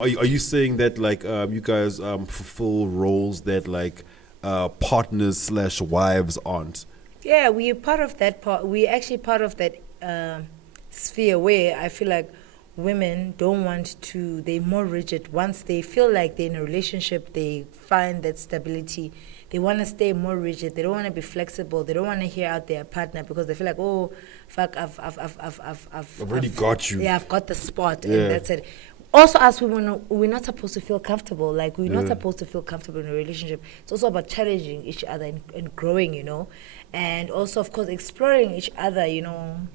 Are you saying that like you guys fulfill roles that like partners slash wives aren't? Yeah, we're part of that part. We're actually part of that sphere where I feel like women don't want to, they're more rigid. Once they feel like they're in a relationship, they find that stability. They want to stay more rigid. They don't want to be flexible. They don't want to hear out their partner because they feel like, oh, fuck, I've already got you. yeah, I've got the spot, Yeah. and that's it. Also, as women, we're not supposed to feel comfortable. Like, we're not Yeah. supposed to feel comfortable in a relationship. It's also about challenging each other and growing, and also, of course, exploring each other,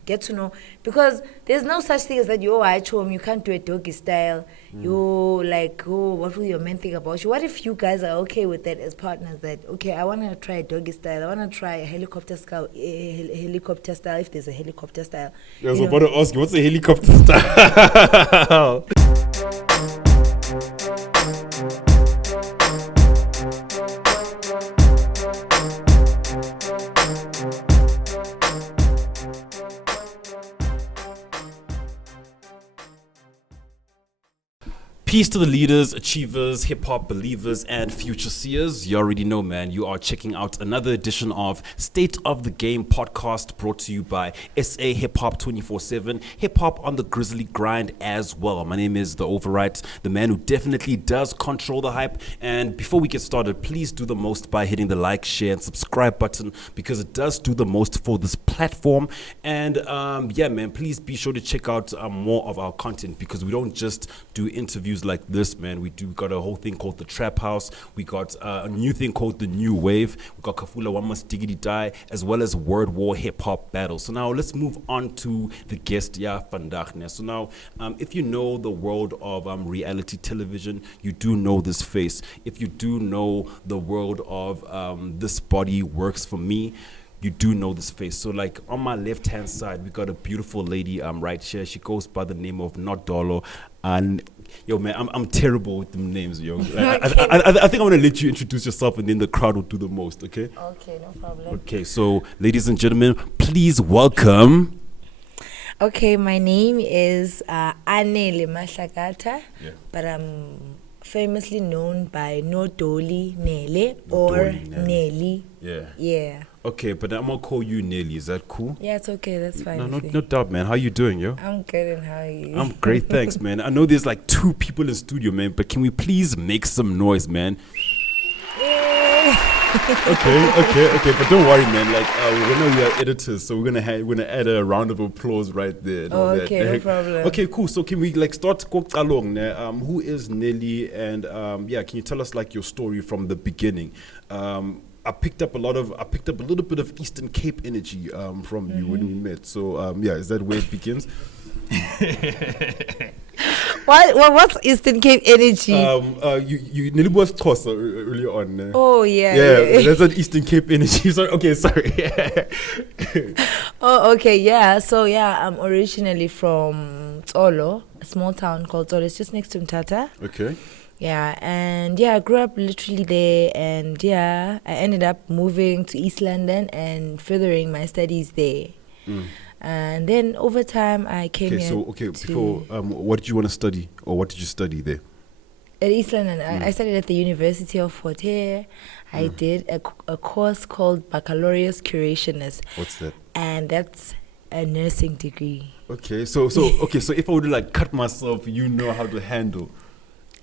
get to know. Because there's no such thing as that, I home, you can't do a doggy style. You like, what will your men think about you? What if you guys are okay with that as partners? That, okay, I want to try a doggy style. I want to try a helicopter style, helicopter style, if there's a helicopter style. Yeah, I was you about know. to ask you, what's a helicopter style? Peace to the leaders, achievers, hip hop believers, and future seers. You already know, man. You are checking out another edition of State of the Game podcast brought to you by SA Hip Hop 24/7, hip hop on the grizzly grind as well. My name is The Overwrite, the man who definitely does control the hype. And before we get started, please do the most by hitting the like, share, and subscribe button because it does do the most for this platform. And yeah, man, please be sure to check out more of our content because we don't just do interviews like this, man. We got a whole thing called the Trap House. We got a new thing called the New Wave. We got Kafula One Must Diggity Die, as well as Word War Hip Hop Battle. So now let's move on to the guest, vandaag. So now, if you know the world of reality television, you do know this face. If you do know the world of This Body Works For Me, you do know this face. So like on my left hand side, we got a beautiful lady right here. She goes by the name of Nodolo. And yo, man, I'm terrible with them names, yo. I think I want to let you introduce yourself, and then the crowd will do the most. Okay? Okay, no problem. Okay. So, ladies and gentlemen, please welcome. Okay, my name is Nele Mahlakata, Yeah. but I'm famously known by Nodoli Nelle or Nodoli Nelle. Nelly. Yeah. Yeah. Okay, but I'm gonna call you Nelly. Is that cool? Yeah, it's okay. That's fine. No, with me. no doubt, man. How you doing, yo? I'm good, and how are you? I'm great, thanks, man. I know there's like 2 people in studio, man, but can we please make some noise, man? Yay. Okay, but don't worry, man. Like we are editors, so we're gonna add a round of applause right there. and all that. Okay, no problem. Okay, cool. So can we like start along? Who is Nelly, and yeah, can you tell us like your story from the beginning? I picked up a little bit of Eastern Cape energy from you when we met. So yeah, is that where it begins? What's Eastern Cape energy? You Nelly was Xhosa earlier on. Oh yeah. Yeah, that's an Eastern Cape energy. Sorry. Okay, sorry. Oh, okay, yeah. So yeah, I'm originally from Tsolo, a small town called Tsolo. It's just next to Mthatha. Okay. Yeah, and yeah, I grew up literally there, and yeah, I ended up moving to East London and furthering my studies there. And then over time, I came here. Before, what did you want to study, or what did you study there? At East London, I studied at the University of Fort Hare. I did a course called Baccalaureate Curationist. What's that? And that's a nursing degree. Okay, so if I would like cut myself, you know how to handle.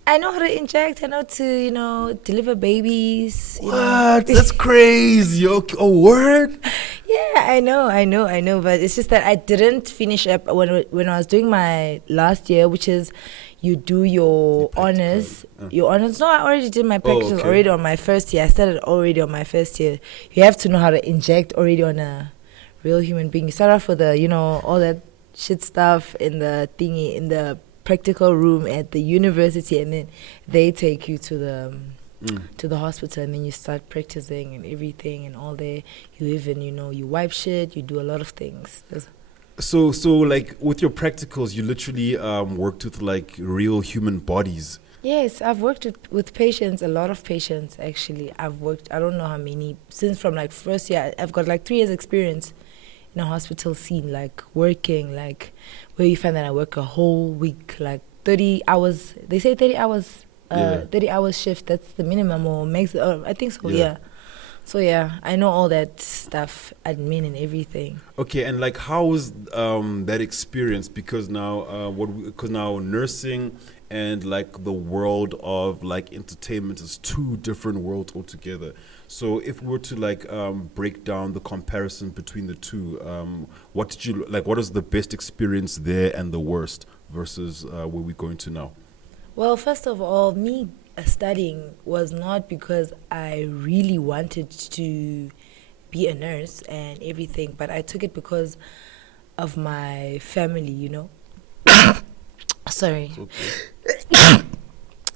I know how to inject. I know to, deliver babies. What? That's crazy. Okay. Oh, word? Yeah, I know. But it's just that I didn't finish up when I was doing my last year, which is you do your honors. Your honors. No, I already did my practicals already on my first year. I started already on my first year. You have to know how to inject already on a real human being. You start off with all that shit stuff in the practical room at the university, and then they take you to the hospital, and then you start practicing and everything and all there. You even you wipe shit, you do a lot of things. So like with your practicals, you literally worked with like real human bodies. Yes, I've worked with patients, a lot of patients actually. I don't know how many, since from like first year. I've got like 3 years experience in a hospital scene, like working, like where you find that I work a whole week, like 30 hours. They say 30 hours. 30 hours shift. That's the minimum or max. I think so. Yeah. So yeah, I know all that stuff, admin and everything. Okay, and like, how was that experience? Because now, now nursing and like the world of like entertainment is two different worlds altogether. So if we were to like break down the comparison between the two, what did you like? What is the best experience there and the worst versus where we're going to now? Well, first of all, me studying was not because I really wanted to be a nurse and everything, but I took it because of my family, you know. Sorry. Okay.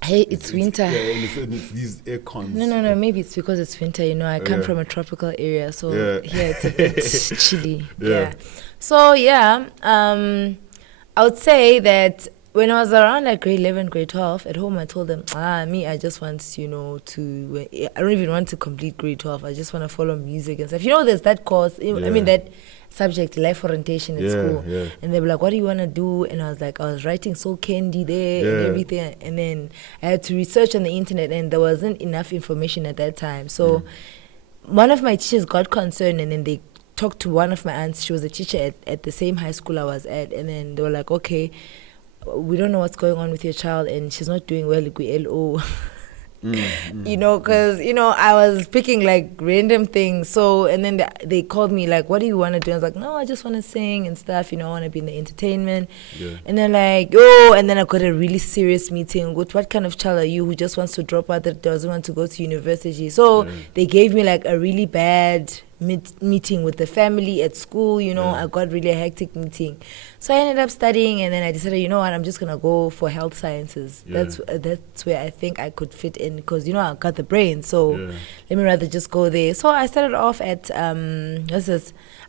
Hey, it's winter. And it's these air cons. No. Maybe it's because it's winter. You know, I come from a tropical area, so here it's a bit chilly. Yeah. So yeah, I would say that when I was around like grade 11, grade 12, at home I told them, I just want, you know, I don't even want to complete grade 12. I just want to follow music and stuff. You know, there's that course, I mean, that subject, life orientation at school. Yeah. And they were like, what do you want to do? And I was like, I was writing so candy there and everything. And then I had to research on the internet and there wasn't enough information at that time. So one of my teachers got concerned and then they talked to one of my aunts. She was a teacher at the same high school I was at. And then they were like, okay, we don't know what's going on with your child and she's not doing well at LO. You know, because, you know, I was picking like random things. So, and then they called me like, what do you want to do? I was like, no, I just want to sing and stuff. You know, I want to be in the entertainment. And they're like, and then I got a really serious meeting with what kind of child are you who just wants to drop out, that doesn't want to go to university. So they gave me like a really bad meeting with the family at school. You know, I got really a hectic meeting. So I ended up studying and then I decided, you know what, I'm just going to go for health sciences. That's where I think I could fit in because, you know, I got the brain. So let me rather just go there. So I started off at,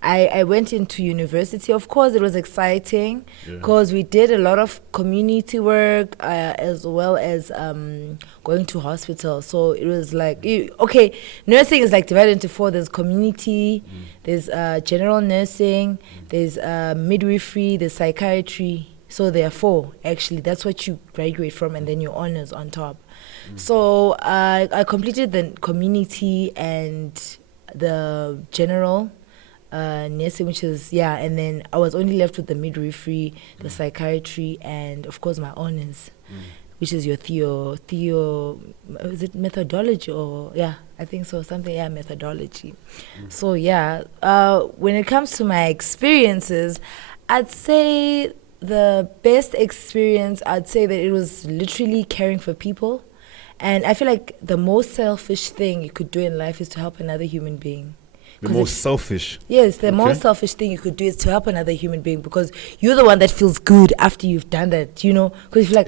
I went into university. Of course, it was exciting because we did a lot of community work as well as going to hospital. So it was like, nursing is like divided into four. There's community, there's general nursing, there's midwifery, there's psychiatry. So there are four, actually. That's what you graduate from and then your honors on top. So I completed the community and the general nursing, which is, and then I was only left with the midwifery, the psychiatry, and of course my honors, which is your is it methodology or, I think so, methodology. So when it comes to my experiences, I'd say the best experience, I'd say that it was literally caring for people. And I feel like the most selfish thing you could do in life is to help another human being. The most selfish? Yes, the most selfish thing you could do is to help another human being because you're the one that feels good after you've done that, you know? Because you're like...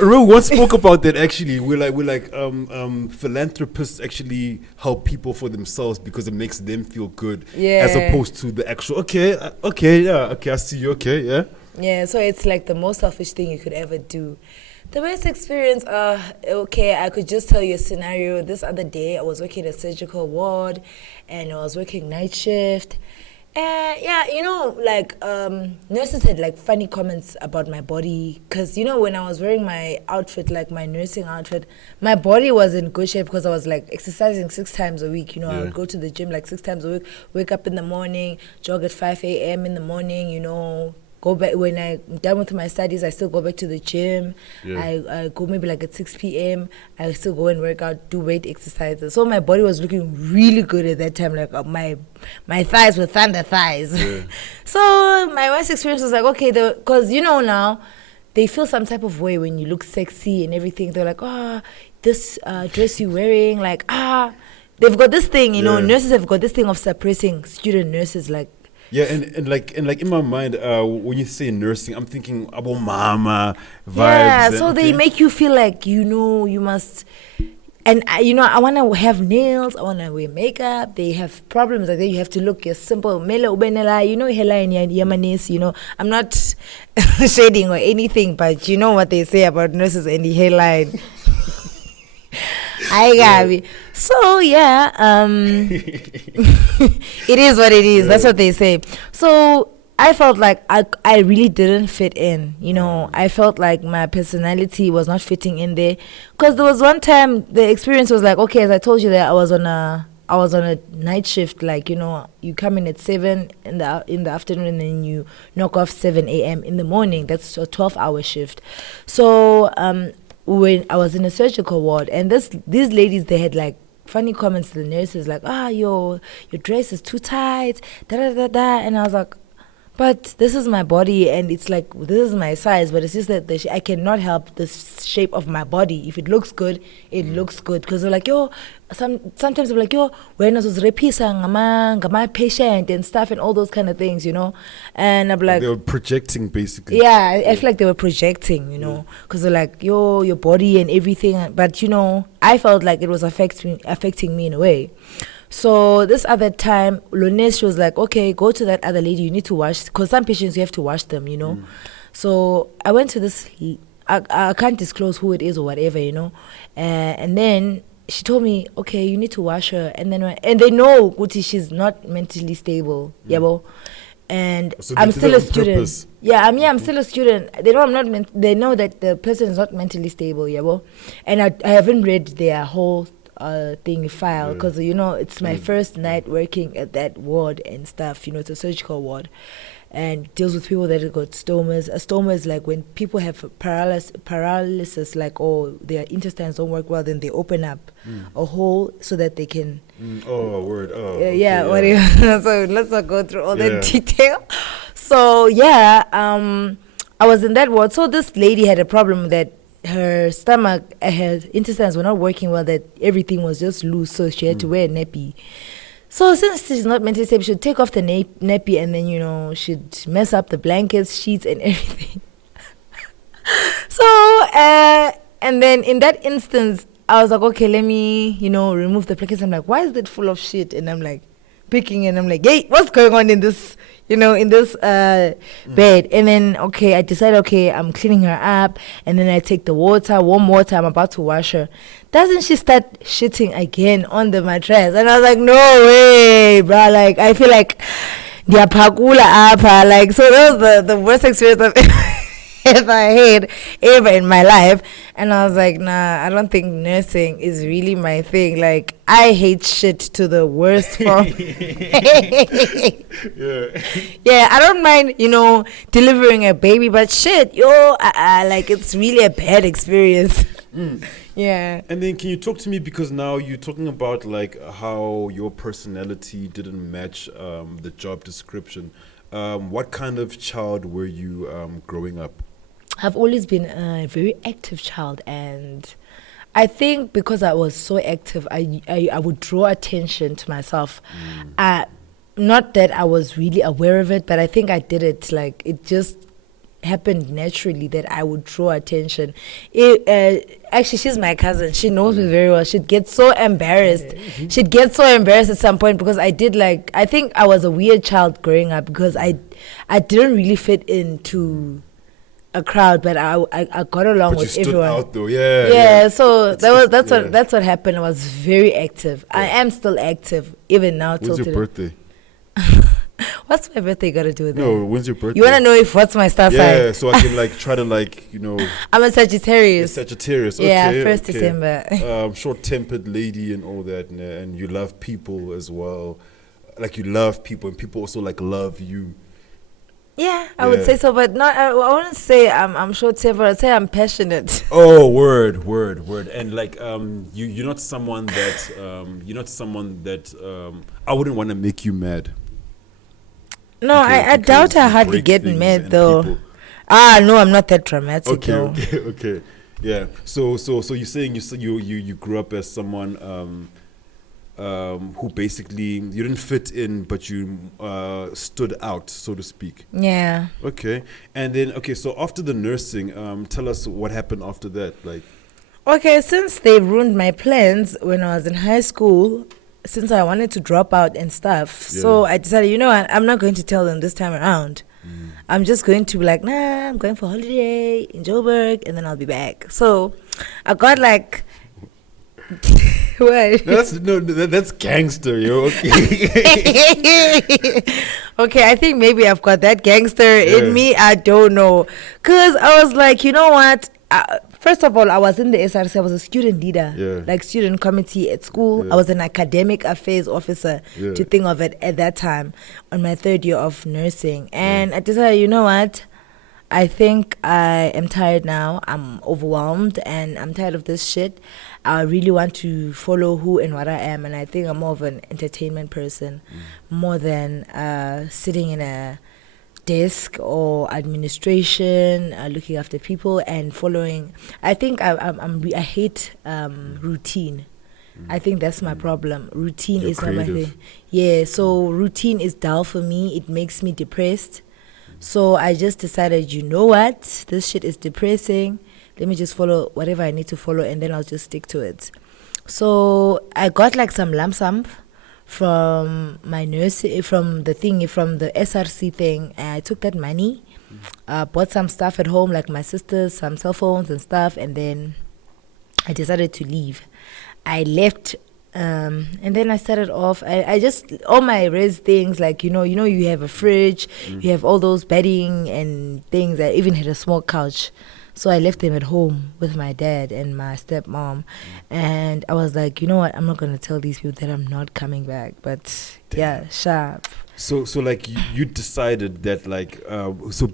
Remember, once spoke about that actually. We're like philanthropists actually help people for themselves because it makes them feel good as opposed to the actual... I see you, Yeah, so it's like the most selfish thing you could ever do. The best experience, I could just tell you a scenario. This other day, I was working in a surgical ward, and I was working night shift. And nurses had like funny comments about my body. Because, you know, when I was wearing my outfit, like my nursing outfit, my body was in good shape because I was like exercising 6 times a week. You know, I would go to the gym like 6 times a week, wake up in the morning, jog at 5 a.m. in the morning, you know. Go back when I'm done with my studies. I still go back to the gym. I go maybe like at 6 p.m. I still go and work out, do weight exercises. So my body was looking really good at that time. Like my thighs were thunder thighs. So my worst experience was like, because you know now they feel some type of way when you look sexy and everything. They're like, this dress you're wearing, like they've got this thing. You know, nurses have got this thing of suppressing student nurses, like. Yeah, and like in my mind, when you say nursing, I'm thinking about mama vibes. Yeah, so they make you feel like, you know, you must. And I want to have nails. I want to wear makeup. They have problems like that. You have to look your simple mele ubenela. You know, hairline yamanis. You know, I'm not shading or anything, but you know what they say about nurses and the hairline. I got it. So it is what it is. That's what they say. So I felt like I really didn't fit in, you know. I felt like my personality was not fitting in there. Because there was one time the experience was like, okay, as I told you that I was on a night shift, like, you know, you come in at 7 in the afternoon and then you knock off 7 a.m. in the morning. That's a 12-hour shift. So when I was in a surgical ward, and these ladies, they had like funny comments to the nurses, like, your dress is too tight, da da da da. And I was like, but this is my body, and it's like, this is my size, but it's just that I cannot help the shape of my body. If it looks good, it looks good. Because they're like, sometimes they're like, when I was repisa my patient and stuff and all those kind of things, you know. And I'm like, they were projecting basically. Yeah, I feel like they were projecting, you know, because they're like, your body and everything. But, you know, I felt like it was affecting me in a way. So this other time, Lones was like, okay, go to that other lady. You need to wash, because some patients you have to wash them, you know. So I went to this. I can't disclose who it is or whatever, you know. And then she told me, okay, you need to wash her. And they know Guti, she's not mentally stable, yabo. And So I'm still a student. Purpose. Yeah, I'm still a student. They know I'm not. They know that the person is not mentally stable, yabo. And I haven't read their whole file, because you know it's my first night working at that ward and stuff. You know, it's a surgical ward and deals with people that have got stomas. A stoma is like when people have paralysis, like, their intestines don't work well, then they open up a hole so that they can whatever. So let's not go through all that detail. So I was in that ward. So this lady had a problem that her stomach, her intestines were not working well, that everything was just loose, so she had to wear a nappy. So since she's not mentally stable, she'd take off the nappy, and then, you know, she'd mess up the blankets, sheets, and everything. So, and then in that instance, I was like, okay, let me, you know, remove the blankets. I'm like, why is it full of shit? And I'm like, picking, and I'm like, hey, what's going on in this, you know, in this bed? And then, okay, I decided, okay, I'm cleaning her up, and then I take the warm water, I'm about to wash her. Doesn't she start shitting again on the mattress? And I was like, no way, bro. Like, I feel like diapakula apa. Like, so that was the worst experience I've ever had ever in my life. And I was like, nah, I don't think nursing is really my thing. Like, I hate shit to the worst form. Yeah, I don't mind, you know, delivering a baby, but shit, like, it's really a bad experience. Yeah. And then can you talk to me, because now you're talking about like how your personality didn't match the job description. What kind of child were you growing up? I've always been a very active child, and I think because I was so active, I would draw attention to myself. Not that I was really aware of it, but I think I did it, like, it just happened naturally that I would draw attention. Actually, she's my cousin. She knows me very well. She'd get so embarrassed. She'd get so embarrassed at some point because I think I was a weird child growing up, because I didn't really fit into a crowd, but I got along with everyone. Out though, So that's what happened. I was very active. I am still active even now. When's your birthday? What's my birthday got to do with that? No, when's your birthday? You want to know what's my star sign? Yeah, so I can like try to like, you know. I'm a Sagittarius. Okay. Yeah, 1st December. Short-tempered lady and all that, and you love people as well. Like, you love people, and people also like love you. Yeah, I would say so, but not. I wouldn't say I'm short-tempered. I'd say I'm passionate. Oh, word, and like you're not someone that I wouldn't want to make you mad. No, I doubt I hardly get mad though. People. No, I'm not that dramatic. Okay. Yeah. So you're saying you grew up as someone who basically you didn't fit in, but you stood out, so to speak. Yeah. Okay. And then so after the nursing, tell us what happened after that. Like. Okay, since they ruined my plans when I was in high school, since I wanted to drop out and stuff, so I decided, you know what, I'm not going to tell them this time around. I'm just going to be like, nah, I'm going for holiday in Joburg, and then I'll be back. So I got like, What? That's gangster, yo. Okay. Okay, I think maybe I've got that gangster Yeah. in me. I don't know. Because I was like, you know what? First of all, I was in the SRC. I was a student leader, Yeah. like student committee at school. Yeah. I was an academic affairs officer, Yeah. to think of it at that time, on my third year of nursing. And I decided, you know what? I think I am tired now. I'm overwhelmed and I'm tired of this shit. I really want to follow who and what I am. And I think I'm more of an entertainment person, more than sitting in a desk or administration, looking after people and following. I think I hate routine. I think that's my problem. Routine You're is not my creative. thing. Yeah, so routine is dull for me. It makes me depressed. So I just decided, you know what? This shit is depressing. Let me just follow whatever I need to follow and then I'll just stick to it. So I got like some lump sum from my nurse, from the SRC thing. And I took that money, bought some stuff at home, like my sister's, some cell phones and stuff. And then I decided to leave. I left. And then I started off. I just all my res things, like you have a fridge, you have all those bedding and things. I even had a small couch, so I left them at home with my dad and my stepmom. And I was like, you know what? I'm not gonna tell these people that I'm not coming back. But yeah, sharp. So like you decided that like so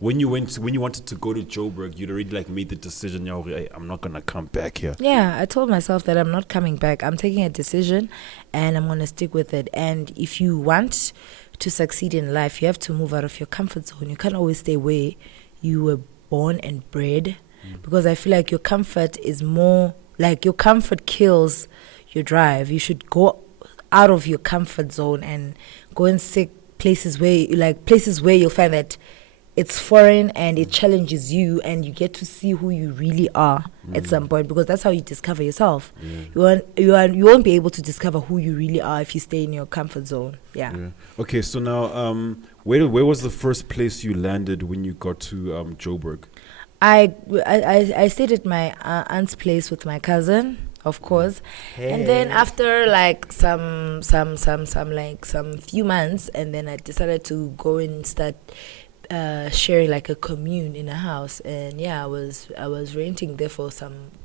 when you wanted to go to Joburg, you'd already like made the decision. I'm not gonna come back here. Yeah, I told myself that I'm not coming back. I'm taking a decision and I'm going to stick with it. And if you want to succeed in life, you have to move out of your comfort zone. You can't always stay where you were born and bred, because I feel like your comfort is more like your comfort kills your drive. You should go out of your comfort zone and go and seek places where you'll find that it's foreign and it challenges you and you get to see who you really are at some point, because that's how you discover yourself. You won't be able to discover who you really are if you stay in your comfort zone. Yeah. Okay, so now where was the first place you landed when you got to Joburg? I stayed at my aunt's place with my cousin, of course. And then after like some few months, and then I decided to go and start sharing like a commune in a house. And yeah, I was renting there for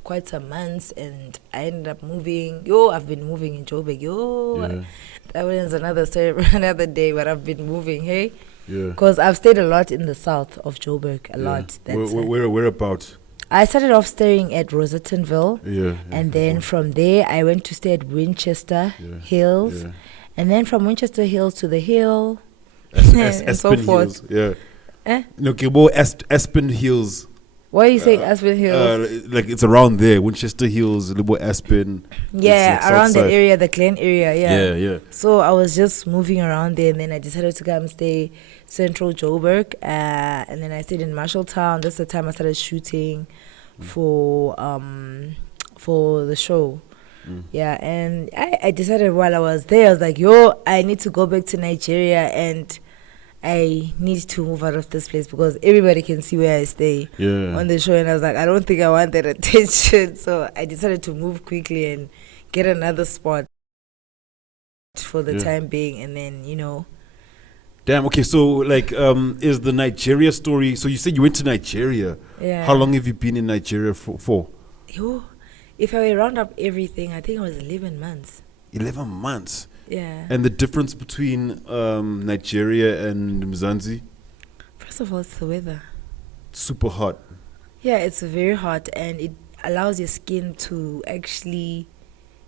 quite some months, and I ended up moving. I've been moving in Joburg. That was another story for another day, but I've been moving, hey? Yeah. Because I've stayed a lot in the south of Joburg, a lot. That's Whereabouts? I started off staying at Rosettenville. Yeah. And then from there, I went to stay at Winchester Hills. Yeah. And then from Winchester Hills to the Hill. And so forth. Hills. Yeah. No, Kibo Aspen Hills. Why are you saying Aspen Hills? Like it's around there. Winchester Hills, Libo Aspen. Yeah, it's like around that Southside. area, the Glen area. Yeah. So I was just moving around there, and then I decided to come stay Central Joburg. And then I stayed in Marshalltown. That's the time I started shooting for the show. Yeah, and I decided while I was there, I was like, I need to go back to Nigeria, and I need to move out of this place because everybody can see where I stay on the show. And I was like, I don't think I want that attention. So I decided to move quickly and get another spot for the time being. And then, Damn, okay, so like is the Nigeria story, so you said you went to Nigeria. Yeah. How long have you been in Nigeria for? If I round up everything, I think it was 11 months. 11 months. Yeah. And the difference between Nigeria and Mzansi? First of all, it's the weather. Super hot. Yeah, it's very hot, and it allows your skin to actually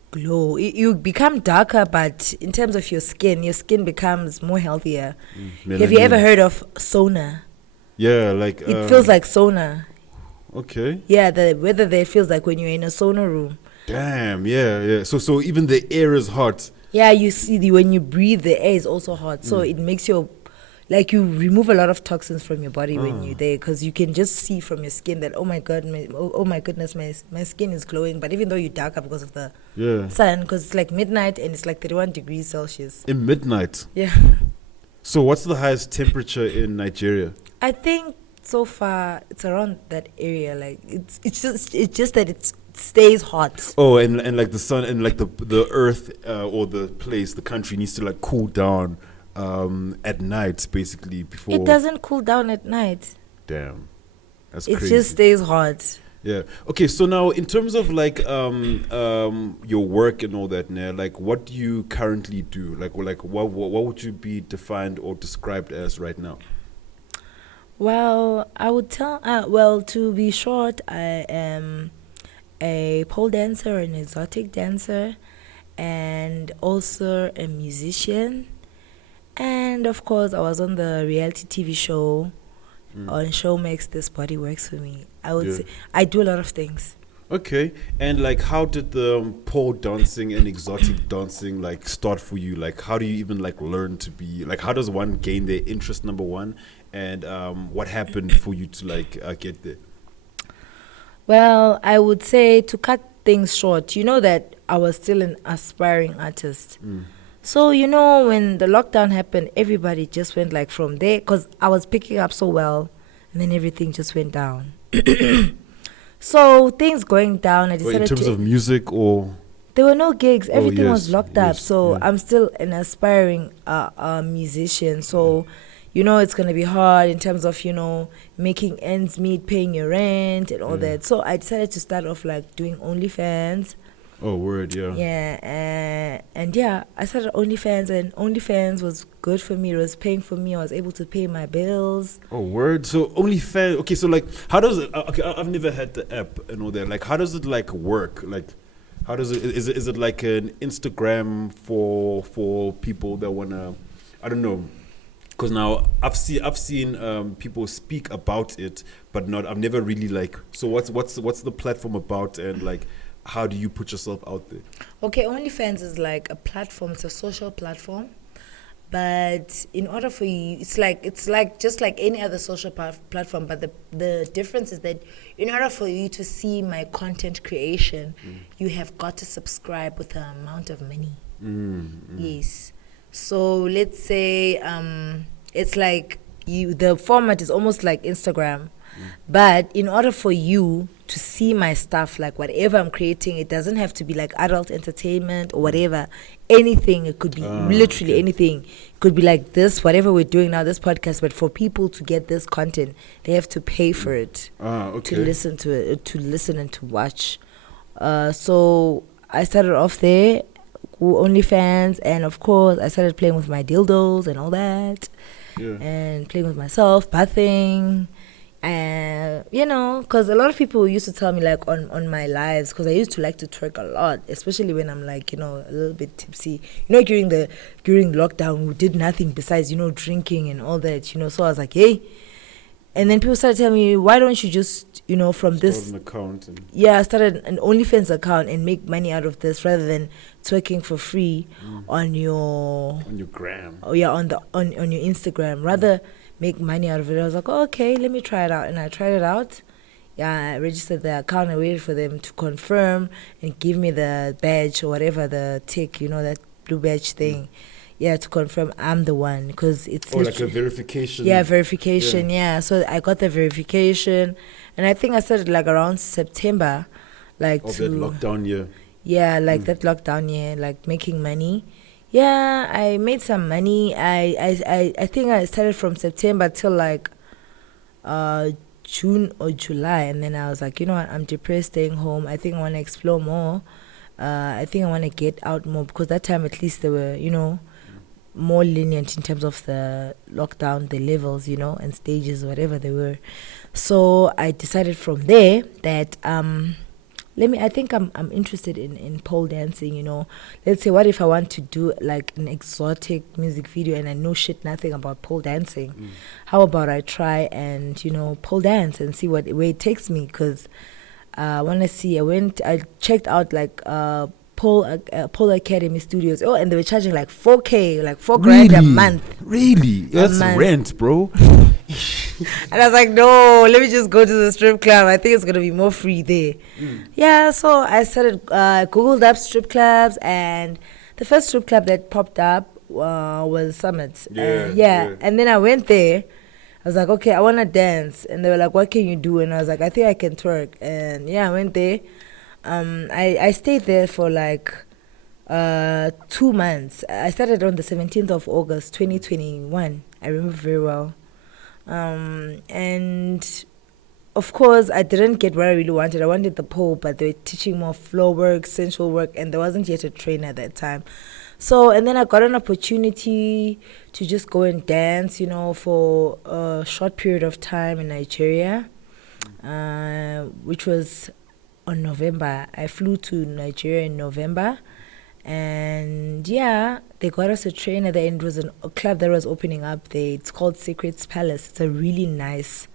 glow. You become darker, but in terms of your skin becomes more healthier. Have you ever heard of sauna? Yeah, like It feels like sauna. Okay. Yeah, the weather there feels like when you're in a sauna room. Damn, yeah. So even the air is hot. Yeah, you see, when you breathe, the air is also hot. So it makes you remove a lot of toxins from your body when you're there, because you can just see from your skin that, oh my goodness, my skin is glowing. But even though you're darker because of the sun, because it's like midnight and it's like 31 degrees Celsius. In midnight? Yeah. So what's the highest temperature in Nigeria? I think so far it's around that area. Like it's just that it stays hot. Oh, and like the sun and like the earth or the place, the country needs to like cool down at night, basically before. It doesn't cool down at night. Damn, that's It crazy. just stays hot. Yeah. Okay. So now, in terms of like your work and all that, now, like, what do you currently do? Like what would you be defined or described as right now? Well, I would tell. Well, to be short, I am a pole dancer, an exotic dancer, and also a musician. And of course, I was on the reality TV show on Showmax. This Body Works For Me. I would say I do a lot of things. Okay. And like, how did the pole dancing and exotic dancing like start for you? Like, how do you even like learn to be like? How does one gain their interest? Number one, and what happened for you to like get there? Well, I would say, to cut things short, you know that I was still an aspiring artist. So, you know, when the lockdown happened, everybody just went like from there, because I was picking up so well, and then everything just went down. So things going down, I Or decided in terms of music or there were no gigs. Everything was yes, locked up. yes, So yeah. I'm still an aspiring musician. So, you know, it's going to be hard in terms of, you know, making ends meet, paying your rent and all that. So I decided to start off like doing OnlyFans. oh word, yeah. Yeah. And yeah, I started OnlyFans, and OnlyFans was good for me. It was paying for me. I was able to pay my bills. Oh word. So OnlyFans. Okay, so like, how does it? Okay, I've never had the app and all that. Like, how does it like work? Like, how does it? Is it like an Instagram for people that wanna? I don't know. Because now I've seen people speak about it, but not. I've never really like. So what's the platform about, and like, how do you put yourself out there? Okay, OnlyFans is like a platform. It's a social platform. But in order for you, it's like just like any other social platform. But the difference is that in order for you to see my content creation, you have got to subscribe with an amount of money. Yes. So let's say it's like the format is almost like Instagram. But in order for you to see my stuff, like whatever I'm creating, it doesn't have to be like adult entertainment or whatever. Anything, it could be literally anything. It could be like this, whatever we're doing now, this podcast. But for people to get this content, they have to pay for it Okay. to listen to it, to listen and to watch. So I started off there, OnlyFans, and of course I started playing with my dildos and all that, and playing with myself, bathing. And you know, because a lot of people used to tell me like on my lives, because I used to like to twerk a lot, especially when I'm like, you know, a little bit tipsy. You know, during lockdown we did nothing besides, you know, drinking and all that, you know. So I was like, hey. And then people started telling me, why don't you just, you know, from this, an account and I started an OnlyFans account and make money out of this rather than twerking for free on your gram. on your Instagram. Rather make money out of it. I was like, oh, okay, let me try it out. And I tried it out. Yeah, I registered the account. I waited for them to confirm and give me the badge or whatever, the tick, you know, that blue badge thing. Yeah, to confirm I'm the one, because it's like a verification. Yeah, verification. Yeah. So I got the verification, and I think I started like around September, like Of that lockdown year. Yeah, like that lockdown year, like making money. Yeah, I made some money. I think I started from September till like June or July, and then I was like, you know what, I'm depressed staying home. I think I want to explore more. I think I want to get out more, because that time at least they were, you know, more lenient in terms of the lockdown, the levels, you know, and stages, whatever they were. So I decided from there that I think I'm interested in pole dancing, you know. Let's say, what if I want to do like an exotic music video and I know nothing about pole dancing? How about I try and, you know, pole dance and see where it takes me? Because I want to see. I checked out like Pole Academy Studios. Oh, and they were charging like 4K, like $4,000 a month. Really? That's month. rent, bro. And I was like, no, let me just go to the strip club. I think it's going to be more free there. Yeah, so I started, Googled up strip clubs, and the first strip club that popped up was Summit. Yeah. And then I went there. I was like, okay, I want to dance. And they were like, what can you do? And I was like, I think I can twerk. And yeah, I went there. I stayed there for like 2 months. I started on the 17th of August, 2021. I remember very well. And of course, I didn't get what I really wanted. I wanted the pole, but they were teaching more floor work, sensual work, and there wasn't yet a trainer at that time. So, and then I got an opportunity to just go and dance, for a short period of time in Nigeria, which was on November. I flew to Nigeria in November. And yeah, they got us a trainer there, and it was a club that was opening up there. It's called Secrets Palace. It's a really nice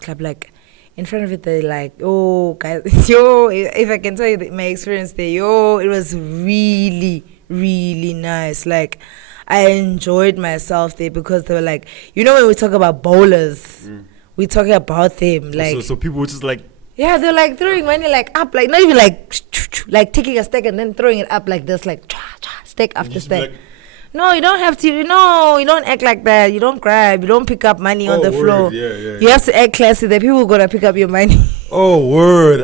club. Like, in front of it, they're like, oh, guys, if I can tell you my experience there, it was really, really nice. Like, I enjoyed myself there because they were like, when we talk about bowlers, we're talking about them. Like, so people were just like, yeah, they're like throwing money like up, like not even like taking a stack and then throwing it up like this, like stack after stack. No, you don't have to. You don't act like that. You don't grab. You don't pick up money on the floor. Yeah. You have to act classy. The people are gonna pick up your money. Oh, word.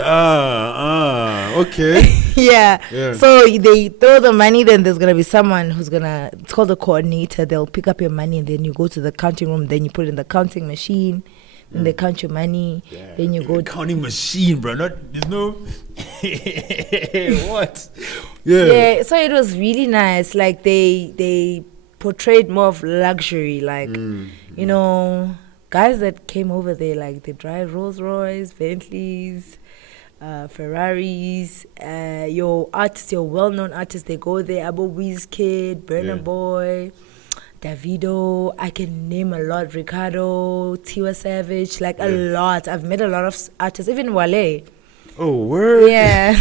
Okay. Yeah. So they throw the money. Then there's gonna be someone who's gonna. It's called a coordinator. They'll pick up your money, and then you go to the counting room. Then you put it in the counting machine. And they count your money. Yeah. Then you go counting machine, bro. There's no what? Yeah. So it was really nice. Like they portrayed more of luxury. Like guys that came over there, like they drive Rolls Royce, Bentleys, Ferraris. Your well-known artists, they go there. Abo Wizkid, Burna Boy. Davido, I can name a lot. Ricardo, Tiwa Savage, like a lot. I've met a lot of artists, even Wale. Oh, word. Yeah.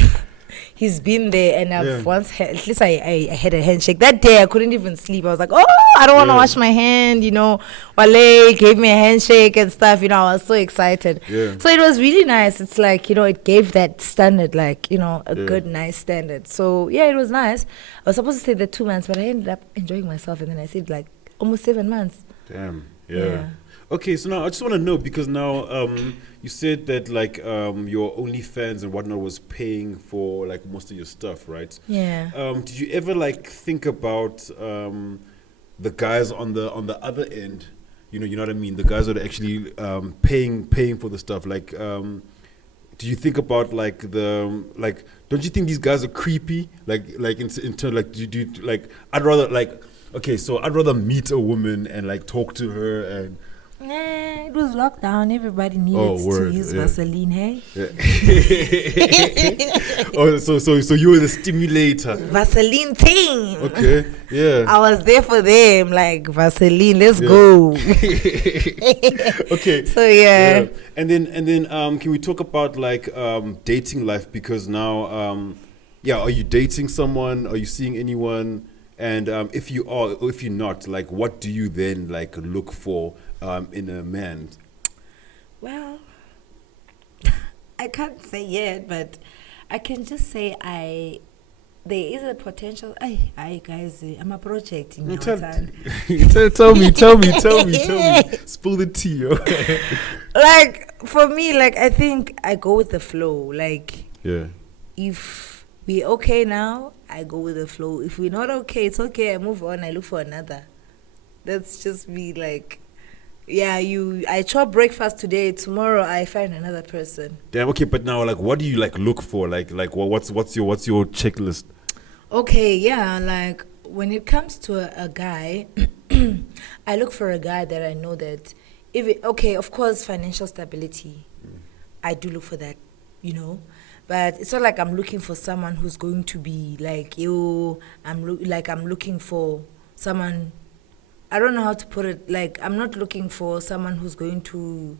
He's been there, and I've once had, at least I had a handshake. That day I couldn't even sleep. I was like, oh, I don't want to wash my hand, Wale gave me a handshake and stuff, I was so excited. Yeah. So it was really nice. It's like, it gave that standard, like, a good, nice standard. So yeah, it was nice. I was supposed to stay there 2 months, but I ended up enjoying myself, and then I stayed like almost 7 months. Damn. Yeah. Okay, so now I just want to know, because now you said that like your OnlyFans and whatnot was paying for like most of your stuff, right? Yeah. Did you ever like think about the guys on the other end? You know what I mean? The guys that are actually paying for the stuff. Like, do you think about like don't you think these guys are creepy? Like in terms like do you like I'd rather meet a woman and like talk to her and. It was lockdown. Everybody needed to use Vaseline, hey? Yeah. So you were the stimulator. Vaseline team. Okay, yeah. I was there for them, like Vaseline. Let's go. Okay. So yeah. And then can we talk about like dating life? Because now are you dating someone? Are you seeing anyone? And if you are, or if you're not, like what do you then like look for in a man? Well, I can't say yet, but I can just say there is a potential. I guys, I'm a project in tell me. Spill the tea. Like for me, like I think I go with the flow. Like if we're okay now, I go with the flow. If we're not okay, it's okay. I move on. I look for another. That's just me. Like. Yeah, I chop breakfast today. Tomorrow I find another person. Damn. Okay, but now, like, what do you like look for? Like, what's your checklist? Okay, yeah, like when it comes to a guy, I look for a guy that I know that of course, financial stability. I do look for that, But it's not like I'm looking for someone who's going to be like I'm looking for someone. I don't know how to put it. Like, I'm not looking for someone who's going to...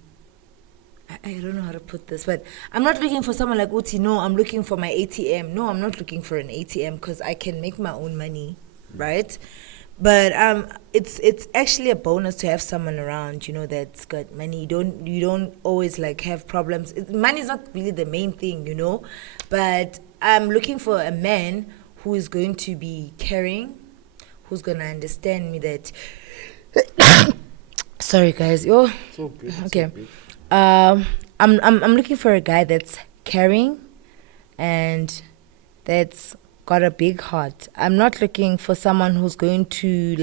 I don't know how to put this, but I'm not looking for someone like Uti. No, I'm looking for my ATM. No, I'm not looking for an ATM because I can make my own money, right? But it's actually a bonus to have someone around, that's got money. You don't always like have problems. Money is not really the main thing, But I'm looking for a man who is going to be caring, who's going to understand me that Sorry, guys. Oh, It's all good. It's okay. all good. I'm looking for a guy that's caring and that's got a big heart. I'm not looking for someone who's going to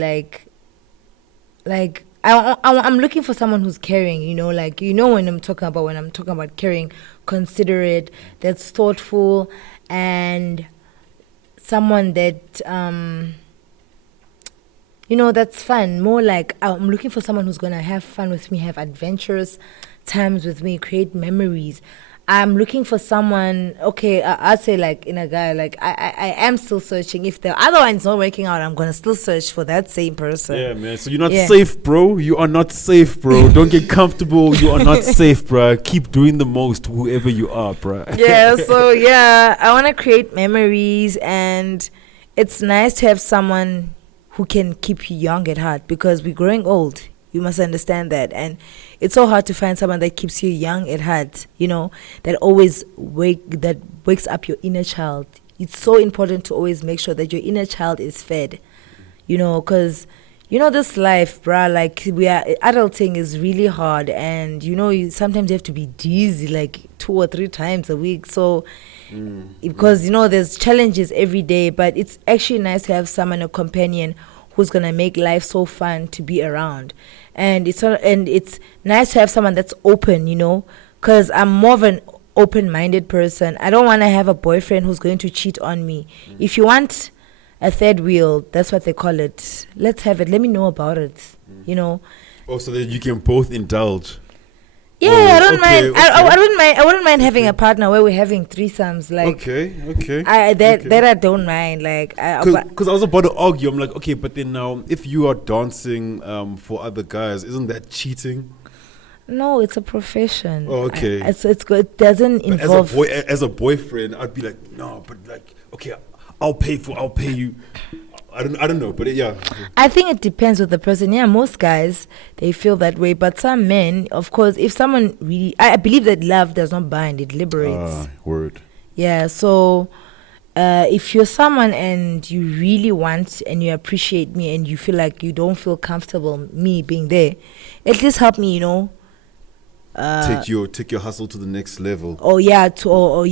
I'm looking for someone who's caring, like, when I'm talking about caring, considerate, that's thoughtful, and someone that that's fun. More like I'm looking for someone who's gonna have fun with me, have adventurous times with me, create memories. I'm looking for someone. Okay, I'd say like in a guy. Like I am still searching. If the other one's not working out, I'm gonna still search for that same person. Yeah, man. So you're not safe, bro. You are not safe, bro. Don't get comfortable. You are not safe, bro. Keep doing the most, whoever you are, bro. Yeah. So yeah, I want to create memories, and it's nice to have someone who can keep you young at heart, because we're growing old. You must understand that. And it's so hard to find someone that keeps you young at heart, that always wakes up your inner child. It's so important to always make sure that your inner child is fed, because, this life, bruh, like adulting is really hard. And, sometimes you have to be dizzy like 2 or 3 times a week. So, because, there's challenges every day, but it's actually nice to have someone, a companion, who's gonna make life so fun to be around. And it's nice to have someone that's open, because I'm more of an open-minded person. I don't want to have a boyfriend who's going to cheat on me. If you want a third wheel, that's what they call it. Let's have it. Let me know about it. Oh, so that you can both indulge. Yeah, I don't mind. Okay. I wouldn't mind having a partner where we're having threesomes. Like, okay. That I don't mind. Like, because I was about to argue. I'm like, okay, but then now, if you are dancing for other guys, isn't that cheating? No, it's a profession. Oh, okay. It's good. It doesn't involve. As a boyfriend, I'd be like, no, but like, okay, I'll pay you. I don't know, but yeah. I think it depends with the person. Yeah, most guys, they feel that way. But some men, of course, if someone really... I believe that love does not bind, it liberates. Word. Yeah, so if you're someone and you really want and you appreciate me and you feel like you don't feel comfortable me being there, at least help me, take your hustle to the next level. Oh yeah, to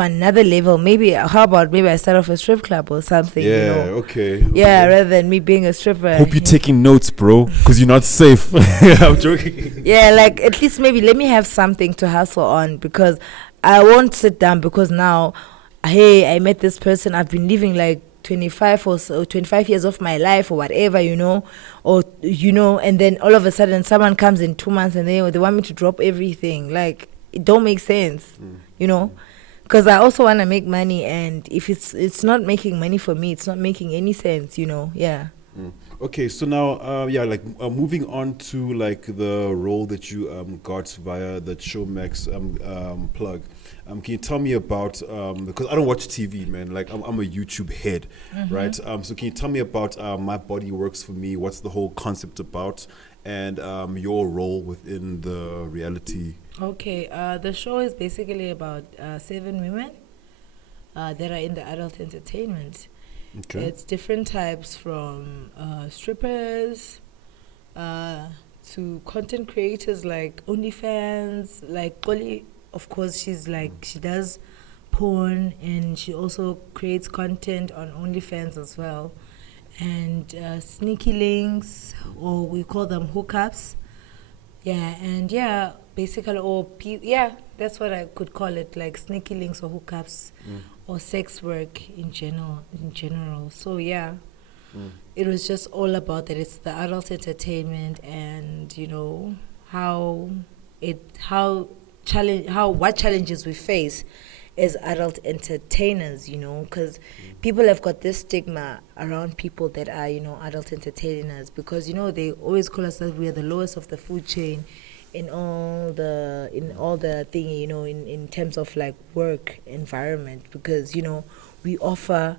another level. Maybe how about I start off a strip club or something? Yeah, okay. Yeah, rather than me being a stripper. Hope you're taking notes, bro, because you're not safe. I'm joking. Yeah, like at least maybe let me have something to hustle on, because I won't sit down because now, hey, I met this person. I've been living like 25 years of my life or whatever, and then all of a sudden someone comes in 2 months and they want me to drop everything. Like, it don't make sense, because I also want to make money, and if it's not making money for me, it's not making any sense, yeah. Okay, so now, moving on to like the role that you got via the Showmax plug. Can you tell me about, because I don't watch TV, man, like I'm a YouTube head, right? So can you tell me about My Body Works For Me? What's the whole concept about, and your role within the reality? Okay, the show is basically about 7 women that are in the adult entertainment. Okay. It's different types, from strippers to content creators like OnlyFans, like Koli. Of course, she's like, she does porn and she also creates content on OnlyFans as well. And sneaky links, or we call them hookups. Yeah, and yeah, basically, that's what I could call it, like sneaky links or hookups, or sex work in general. So yeah, it was just all about that. It's the adult entertainment, and what challenges we face as adult entertainers, because people have got this stigma around people that are, adult entertainers, because, they always call us that we are the lowest of the food chain in all the thing, in terms of like work environment, because, we offer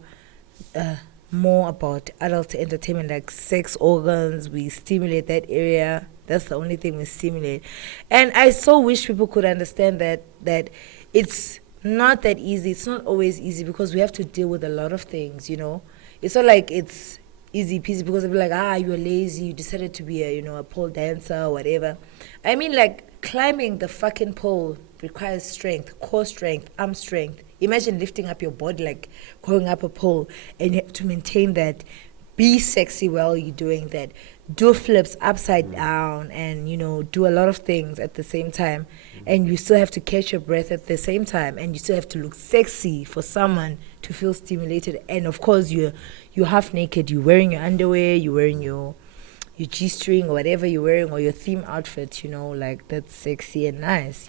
more about adult entertainment, like sex organs. We stimulate that area. That's the only thing we stimulate. And I so wish people could understand that it's not that easy. It's not always easy, because we have to deal with a lot of things, It's not like it's easy peasy because they'll be like, you're lazy, you decided to be a pole dancer or whatever. I mean, like, climbing the fucking pole requires strength, core strength, arm strength. Imagine lifting up your body, like going up a pole, and you have to maintain that. Be sexy while you're doing that. Do flips upside down and, do a lot of things at the same time. And you still have to catch your breath at the same time. And you still have to look sexy for someone to feel stimulated. And, of course, you're half naked. You're wearing your underwear. You're wearing your G-string or whatever you're wearing, or your theme outfit, like that's sexy and nice,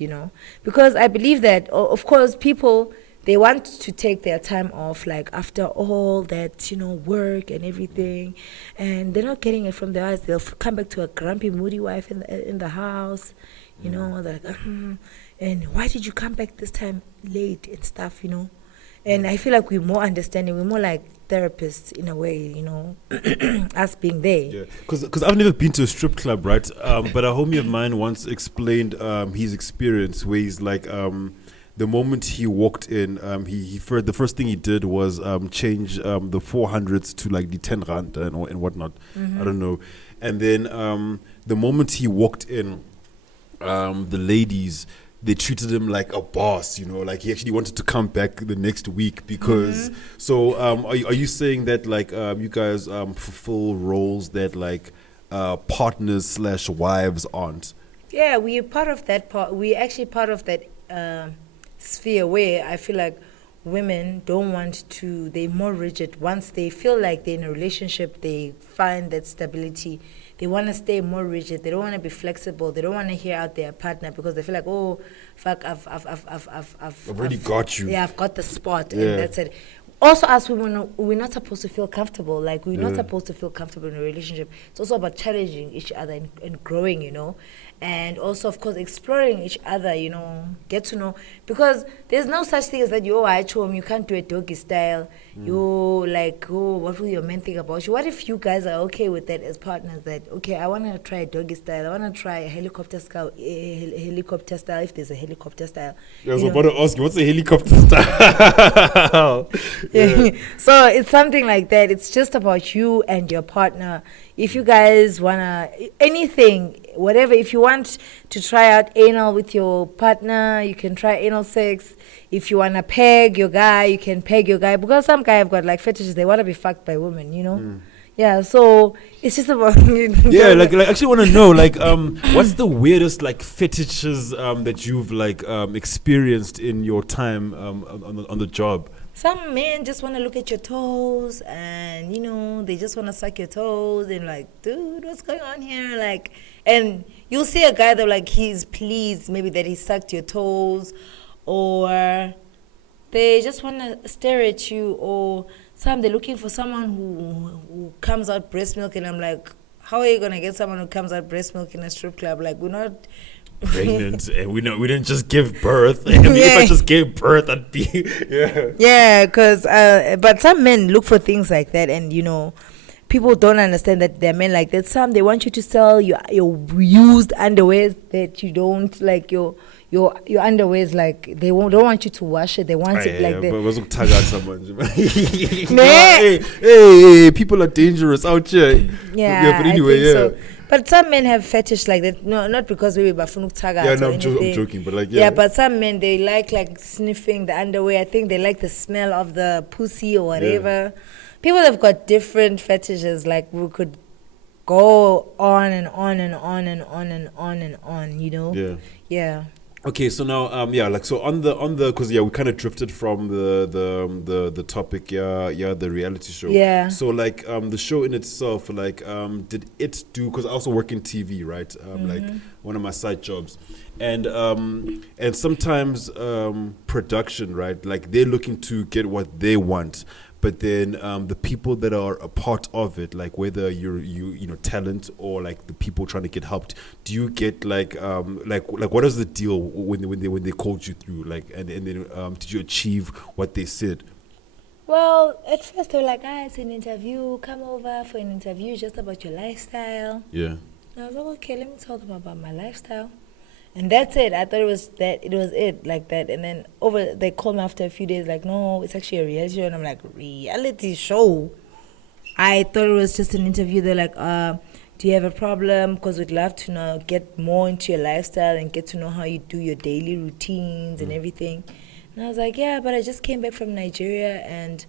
Because I believe that, of course, people, they want to take their time off, like after all that, work and everything, and they're not getting it from their eyes. They'll come back to a grumpy, moody wife in the house, they're like, and why did you come back this time late and stuff, And I feel like we're more understanding. We're more like therapists in a way, us being there. Yeah, because I've never been to a strip club, right? But a homie of mine once explained his experience where he's like, the moment he walked in, the first thing he did was change the 400s to like the 10 rand and whatnot. I don't know. And then the moment he walked in, the ladies, they treated him like a boss, like he actually wanted to come back the next week because. So are you saying that like you guys fulfill roles that like partners / wives aren't? Yeah, we're part of that part. We're actually part of that sphere where I feel like women don't want to, they're more rigid. Once they feel like they're in a relationship, they find that stability. They want to stay more rigid. They don't want to be flexible. They don't want to hear out their partner because they feel like, oh, fuck, I've already got you. Yeah, I've got the spot, and that's it. Also, as women, we're not supposed to feel comfortable. Like, we're not supposed to feel comfortable in a relationship. It's also about challenging each other and growing, And also, of course, exploring each other, get to know. Because there's no such thing as that, you can't do it doggy style. What will your men think about you? What if you guys are okay with that as partners? That, okay, I want to try doggy style. I want to try a helicopter style, if there's a helicopter style. Yeah, I was about to ask you, what's a helicopter style? Yeah. So it's something like that. It's just about you and your partner. If you guys wanna anything, whatever, if you want to try out anal with your partner, you can try anal sex. If you wanna peg your guy, you can peg your guy. Because some guys have got like fetishes, they wanna be fucked by women, Yeah, so it's just about yeah, like I actually want to know, like, what's the weirdest like fetishes that you've like experienced in your time on the job? Some men just want to look at your toes and, they just want to suck your toes and like, dude, what's going on here? Like, and you'll see a guy that like, he's pleased maybe that he sucked your toes, or they just want to stare at you, or some they're looking for someone who comes out breast milk, and I'm like, how are you going to get someone who comes out breast milk in a strip club? Like, we're not pregnant and we didn't just give birth. I mean, if I just gave birth, I'd be because but some men look for things like that, and people don't understand that they're men like that. Some, they want you to sell your used underwear that you don't like, your underwears, like they don't want you to wash it. They want it like that. But was tag out someone. Hey, people are dangerous out here. Yeah, but anyway, so. But some men have fetish like that. No, not because we bafunuk taga. Yeah, no, I'm joking, but like yeah. But some men, they like sniffing the underwear. I think they like the smell of the pussy or whatever. Yeah. People have got different fetishes. Like, we could go on and on and on and on and on and on. Yeah. Okay, so now, so on the, because we kind of drifted from the topic, the reality show. Yeah. So like, the show in itself, like, did it do? Because I also work in TV, right? Like one of my side jobs, and sometimes production, right? Like, they're looking to get what they want. But then the people that are a part of it, like whether you talent or like the people trying to get helped, do you get like what is the deal when they called you through, like, and then did you achieve what they said? Well, at first they were like, it's an interview, come over for an interview just about your lifestyle. Yeah. And I was like, okay, let me tell them about my lifestyle. And that's it. I thought it was it, like that. And then they called me after a few days, like, no, it's actually a reality show. And I'm like, reality show? I thought it was just an interview. They're like, do you have a problem? Because we'd love to know, get more into your lifestyle and get to know how you do your daily routines and everything. And I was like, yeah, but I just came back from Nigeria and,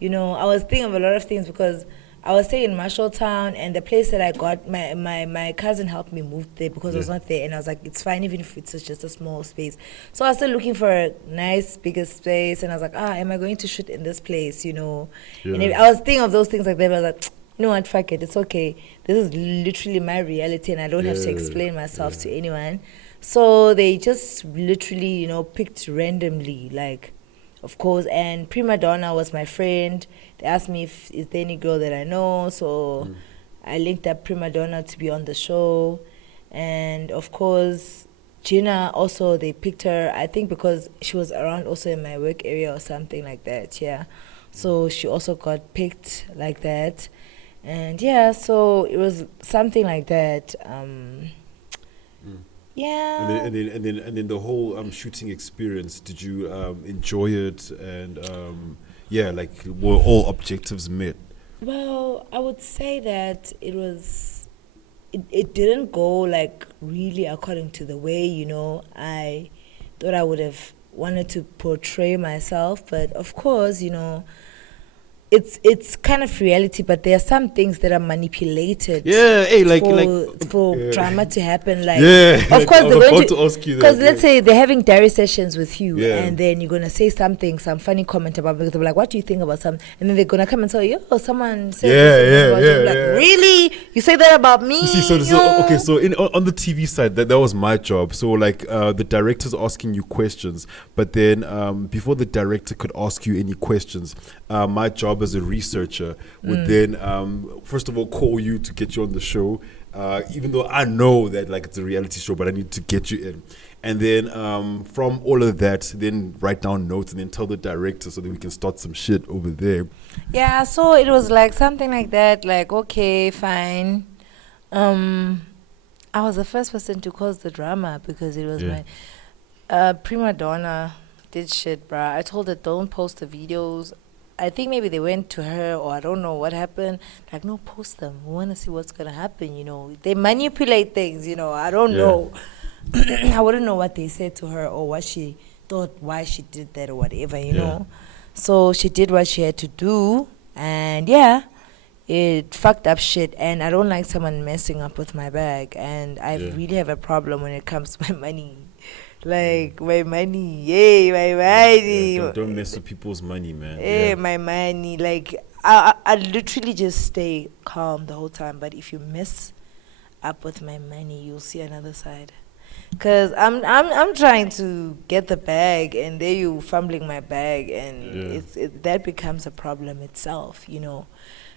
you know, I was thinking of a lot of things because I was staying in Marshalltown, and the place that I got, my cousin helped me move there because I was not there, and I was like, it's fine even if it's just a small space. So I was still looking for a nice, bigger space, and I was like, am I going to shoot in this place, you know? Yeah. And I was thinking of those things like that, but I was like, you know what, fuck it, it's okay. This is literally my reality, and I don't have to explain myself to anyone. So they just literally, you know, picked randomly, like, of course, and Prima Donna was my friend. They asked me if is there any girl that I know, so I linked up Prima Donna to be on the show. And of course, Gina also, they picked her, I think because she was around also in my work area or something like that, yeah. So she also got picked like that. And yeah, so it was something like that. Yeah. And then the whole shooting experience. Did you enjoy it? And like, were all objectives met? Well, I would say that it didn't go like really according to the way, you know, I thought I would have wanted to portray myself. But of course, you know, it's kind of reality, but there are some things that are manipulated. Yeah, hey, for drama to happen. Like, yeah, of course, I was they're going about to to ask you that. because let's say they're having diary sessions with you, Yeah. and then you're gonna say something, some funny comment about because they're like, "What do you think about something?" And then they're gonna come and tell you, "Oh, someone said this about you." Like, really? You say that about me? You see, so on the TV side, that was my job. So like the director's asking you questions, but then before the director could ask you any questions, my job as a researcher would then first of all call you to get you on the show, even though I know that like it's a reality show, but I need to get you in. And then from all of that, then write down notes and then tell the director so that we can start some shit over there. Yeah, so it was like something like that, like, okay, fine. I was the first person to cause the drama because it was my Prima Donna did shit, bruh. I told her, don't post the videos. I think maybe they went to her, or I don't know what happened. Like, no, post them. We want to see what's going to happen, you know. They manipulate things, you know. I don't know. I wouldn't know what they said to her or what she thought, why she did that or whatever, you know. So she did what she had to do. And, yeah, it fucked up shit. And I don't like someone messing up with my bag. And I really have a problem when it comes to my money. Like, my money, my money. Don't mess with people's money, man. My money. Like, I literally just stay calm the whole time. But if you mess up with my money, you'll see another side. Cause I'm trying to get the bag, and there you fumbling my bag, and that becomes a problem itself, you know.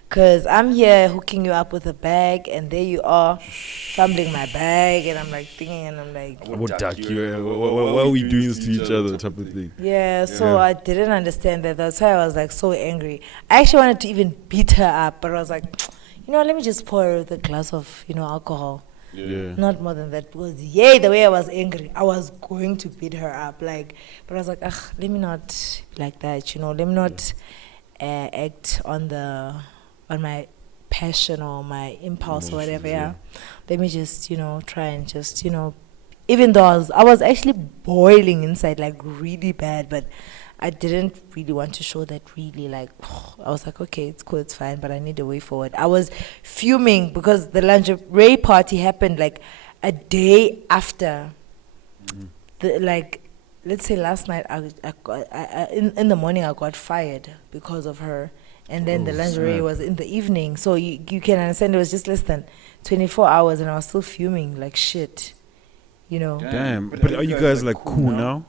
Cause I'm here hooking you up with a bag, and there you are fumbling my bag, and I'm like thinking, and I'm like, what why are we doing this to each other, type of thing? So I didn't understand that. That's why I was like so angry. I actually wanted to even beat her up, but I was like, you know, let me just pour her with a glass of, you know, alcohol. Not more than that, because the way I was angry, I was going to beat her up, like, but I was like, let me not be like that, you know, let me not act on my passion or my impulse or whatever. Let me just, you know, try and just, you know, even though I was actually boiling inside, like really bad, but I didn't really want to show that really, like, I was like, okay, it's cool, it's fine, but I need a way forward. I was fuming because the lingerie party happened like a day after. Like, let's say last night, in the morning I got fired because of her. And then the lingerie was in the evening. So you can understand it was just less than 24 hours and I was still fuming like shit, you know. Damn. But are you guys like cool now?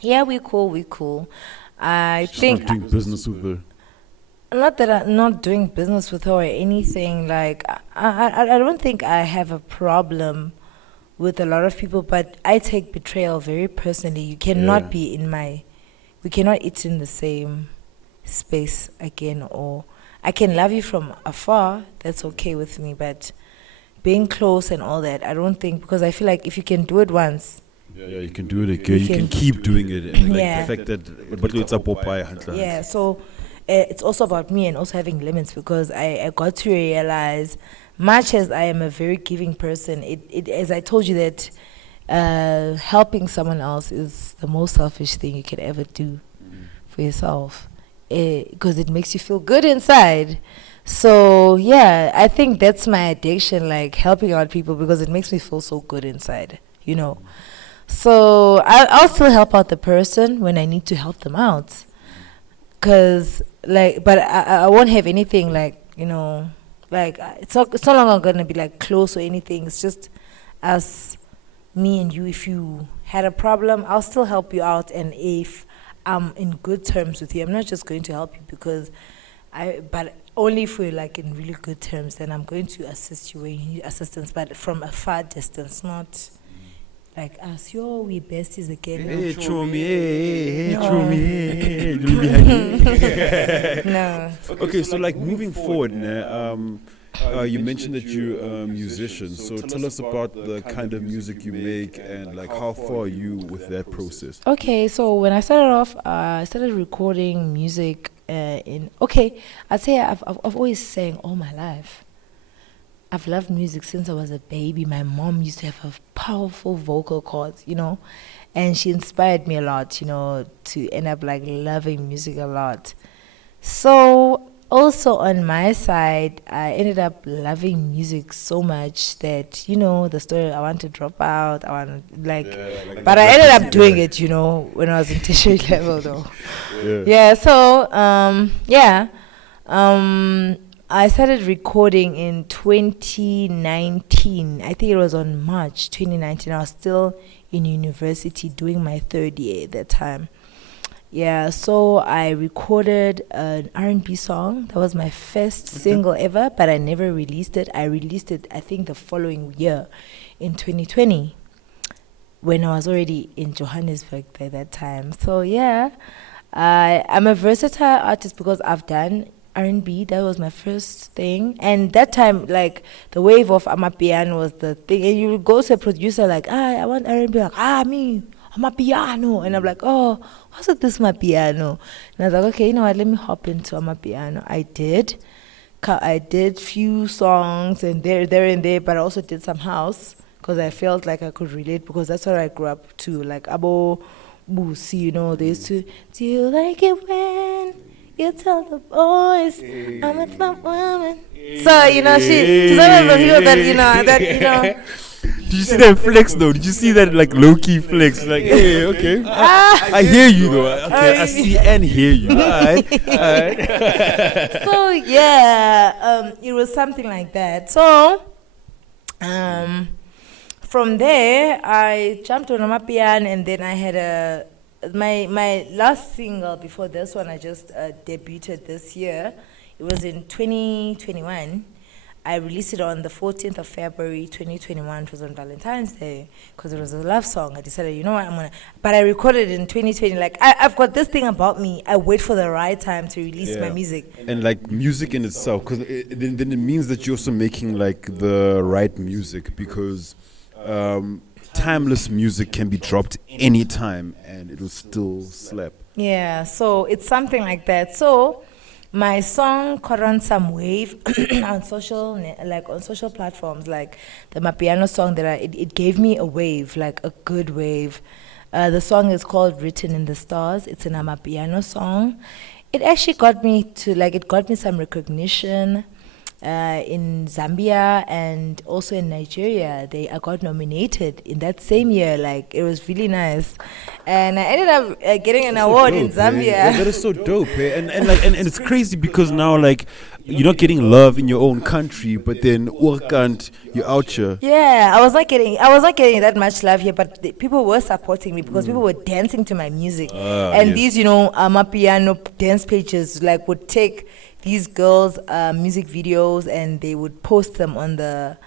Yeah, we're cool. I think not doing business with her. Not that I'm not doing business with her or anything. Like, I don't think I have a problem with a lot of people, but I take betrayal very personally. You cannot be we cannot eat in the same space again, or I can love you from afar, that's okay with me, but being close and all that, I don't think, because I feel like if you can do it once, you can do it again. You can keep doing it. And like the fact that, but it's a Popeye. so it's also about me and also having limits, because I got to realize, much as I am a very giving person, it as I told you that helping someone else is the most selfish thing you can ever do for yourself, because it makes you feel good inside. So yeah, I think that's my addiction, like helping out people, because it makes me feel so good inside, you know. So I'll still help out the person when I need to help them out, cause like, but I won't have anything like, you know, like it's no longer gonna be like close or anything. It's just us, me and you. If you had a problem, I'll still help you out, and if I'm in good terms with you, I'm not just going to help you because but only if we're like in really good terms, then I'm going to assist you when you need assistance, but from a far distance, not like us. Yo, we besties again. Hey, Chomi, hey, No. Chomi, hey. No. Okay, so like moving forward, you mentioned that you're a musician. So tell us about the kind of music you make and like how far are you with that process? Okay, so when I started off, I started recording music I'd say I've always sang all my life. I've loved music since I was a baby. My mom used to have a powerful vocal cords, you know, and she inspired me a lot, you know, to end up like loving music a lot. So also on my side, I ended up loving music so much that, you know, the story, I want to drop out, but I ended up doing it, you know, when I was in tertiary level though. Yeah, so, I started recording in 2019. I think it was on March 2019. I was still in university doing my third year at that time. Yeah, so I recorded an R&B song. That was my first single ever, but I never released it. I released it, I think, the following year in 2020 when I was already in Johannesburg by that time. So yeah, I'm a versatile artist because I've done R&B. That was my first thing, and that time, like, the wave of Amapiano was the thing, and you would go to a producer like, I want R&B, like, me, Amapiano, and I'm like, oh, what's with this Amapiano? And I was like, okay, you know what, let me hop into Amapiano. I did few songs and there and there, but I also did some house because I felt like I could relate, because that's what I grew up to, like Abo Busi, you know, they used to, do you like it when you tell the boys I'm a fun woman? So, you know, she's one of the people that, you know, Did you see that flex though? Did you see that like low key flex? Like, hey, okay, I hear you though. Okay, I see and hear you. Alright. So yeah, it was something like that. So, from there I jumped on Amapiano, and then I had my last single before this one. I just debuted this year. It was in 2021. I released it on the 14th of February 2021. It was on Valentine's Day because it was a love song. I decided, you know what, but I recorded it in 2020. Like, I've got this thing about me. I wait for the right time to release my music. And like music in itself, because then it means that you're also making like the right music, because timeless music can be dropped anytime and it'll still slap. Yeah, so it's something like that. So my song caught on some wave on social platforms, like the Mapiano song that it gave me a wave, like a good wave. The song is called Written in the Stars. It's an Amapiano song. It actually got me some recognition in Zambia and also in Nigeria. I got nominated in that same year. Like, it was really nice, and I ended up getting an award in Zambia. Yeah, that is so dope, and it's crazy because now, like, you're not getting love in your own country, but then you're out here. Yeah, I was not getting that much love here, but people were supporting me because people were dancing to my music, and these, you know, Amapiano dance pages like would take these girls' music videos and they would post them on their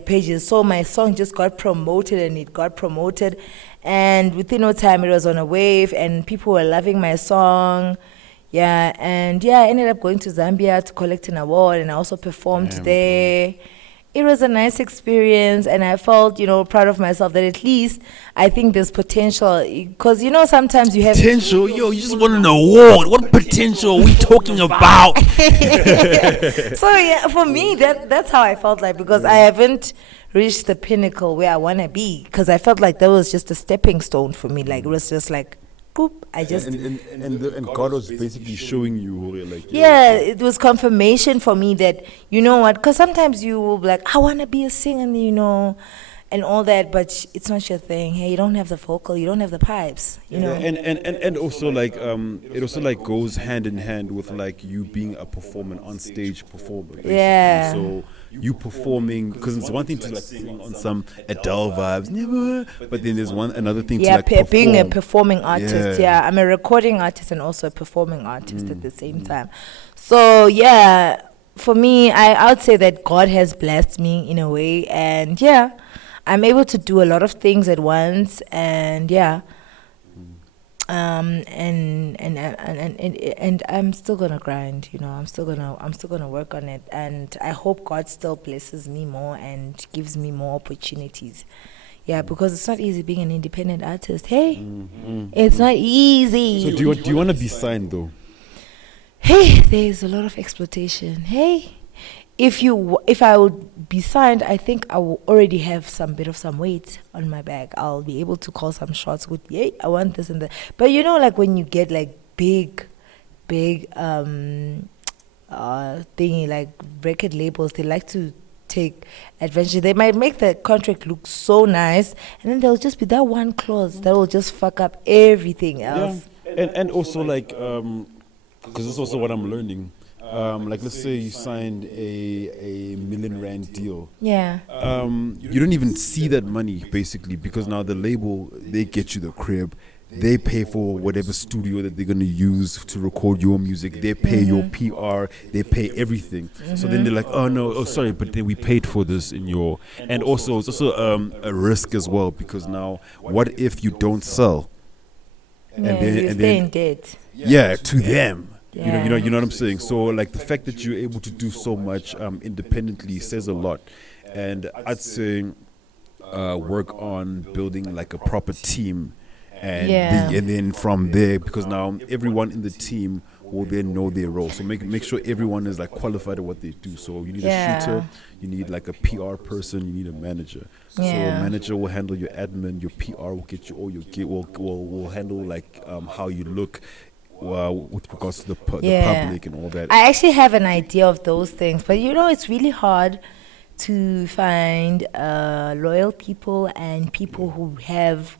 pages. So my song just got promoted, and within no time it was on a wave and people were loving my song. I ended up going to Zambia to collect an award, and I also performed there. it was a nice experience, and I felt, proud of myself that at least I think there's potential. Because, sometimes you have Potential, yo, you just won an award. What potential are we talking about? So yeah, for me, that's how I felt like, because I haven't reached the pinnacle where I want to be, because I felt like that was just a stepping stone for me. Like, it was just like, boop, I just And God was basically showing you, like, yeah, it was confirmation for me that, you know what, because sometimes you will be like, I want to be a singer, and all that, but it's not your thing. Hey, you don't have the vocal, you don't have the pipes, And also like it also like goes hand in hand with like you being a performer, on stage performer. Basically. Yeah. So you performing, because it's one thing to like sing on some Adele vibes, never, but then there's another thing to like being a perform. performing artist. Yeah. I'm a recording artist and also a performing artist at the same time. So yeah, for me, I would say that God has blessed me in a way, and yeah, I'm able to do a lot of things at once, and yeah, and I'm still gonna grind. I'm still gonna work on it, and I hope God still blesses me more and gives me more opportunities. Yeah, because it's not easy being an independent artist. Hey, it's not easy. So do you want to be signed though? Hey, there's a lot of exploitation. Hey, if I would be signed, I think I will already have some weight on my back. I'll be able to call some shots with, yay, I want this and that. But like when you get like big thingy, like record labels, they like to take advantage. They might make the contract look so nice, and then there'll just be that one clause that will just fuck up everything else. Yeah. And also like because it's also what I'm learning. Like let's say you signed a R1 million deal. Yeah. You don't even see that money basically, because now the label, they get you the crib, they pay for whatever studio that they're gonna use to record your music, they pay your PR, they pay everything. So then they're like, sorry, but then we paid for this in your, and also it's also a risk as well, because now what if you don't sell? You stay in debt. Yeah, to them. Yeah. You know what I'm saying? So like the fact that you're able to do so much independently says a lot. And I'd say work on building like a proper team, and and then from there, because now everyone in the team will then know their role. So make sure everyone is like qualified at what they do. So you need a shooter, you need like a PR person, you need a manager. So a manager will handle your admin, your PR will get you all your gear, will handle like how you look. With regards to the public and all that. I actually have an idea of those things, but it's really hard to find loyal people and people who have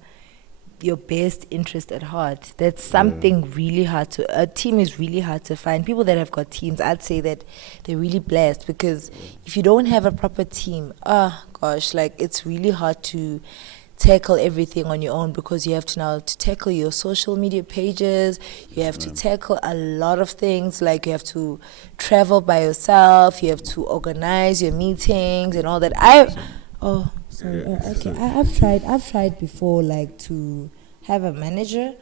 your best interest at heart. That's something really hard a team is really hard to find. People that have got teams, I'd say that they're really blessed, because if you don't have a proper team, like it's really hard to tackle everything on your own, because you have to now to tackle your social media pages, you have to tackle a lot of things, like you have to travel by yourself, you have to organize your meetings and all that. I've tried before, like to have a manager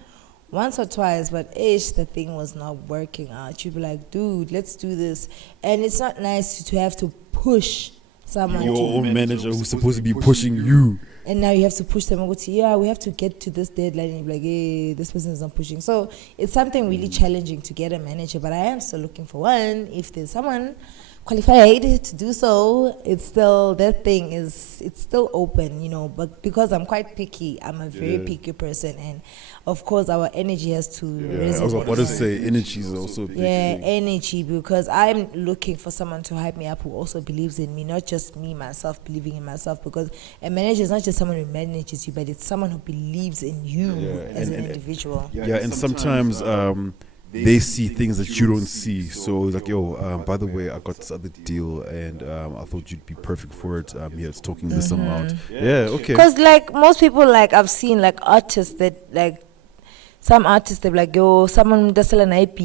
once or twice, but the thing was not working out. You'd be like, dude, let's do this, and it's not nice to have to push someone, your own manager who's supposed to be pushing you. And now you have to push them over to, we have to get to this deadline. And you're like, hey, this person is not pushing. So it's something really challenging to get a manager, but I am still looking for one. If there's someone qualified to do so, it's still, it's still open, but because I'm quite picky, I'm a very picky person, and of course our energy has to I was about to say energy is also a big thing. Energy, because I'm looking for someone to hype me up who also believes in me, not just me myself believing in myself, because a manager is not just someone who manages you, but it's someone who believes in you as an individual. And sometimes they see things that you don't see. So it's like, by the way, I got this other deal, and I thought you'd be perfect for it. It's talking this amount. Yeah, okay. Because like most people, like I've seen like artists that like, some artists, they're like, someone does sell an IP,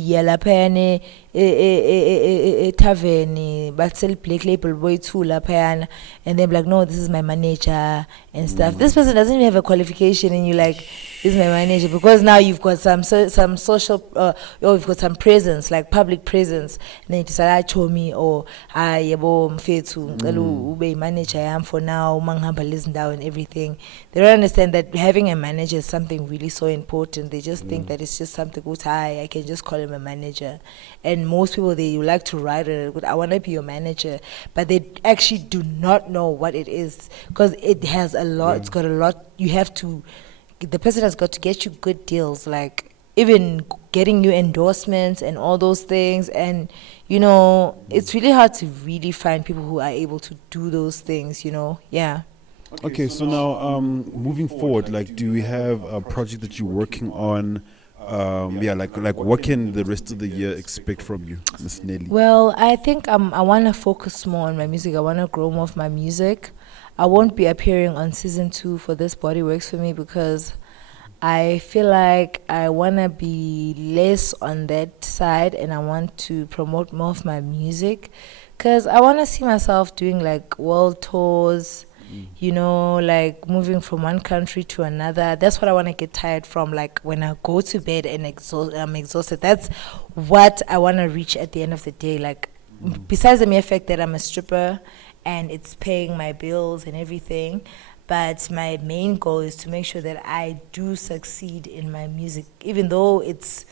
tavern, but sell black label boy too lapayana, and they're like, no, this is my manager and stuff. This person doesn't even have a qualification, and you're like, this is my manager, because now you've got some social, you've got some presence, like public presence. And then you decide, I show me, or I yabo mfetu, ube manager I am for now, manghamba listen down and everything. They don't understand that having a manager is something really so important. They just think that it's just something good. I can just call him a manager. And most people, you like to write it. I want to be your manager, but they actually do not know what it is, because it has a lot. It's got a lot. You have to. The person has got to get you good deals, like even getting you endorsements and all those things. And it's really hard to really find people who are able to do those things. Yeah. Okay, so now moving forward, like, do you have a project that you're working on? Like what can the rest of the year expect from you, Miss Nelly? Well, I think I want to focus more on my music. I want to grow more of my music. I won't be appearing on season 2 for This Body Works For Me, because I feel like I want to be less on that side, and I want to promote more of my music, because I want to see myself doing like world tours, like moving from one country to another. That's what I want to get tired from. Like when I go to bed and I'm exhausted, that's what I want to reach at the end of the day. Like besides the mere fact that I'm a stripper and it's paying my bills and everything, but my main goal is to make sure that I do succeed in my music, even though it's,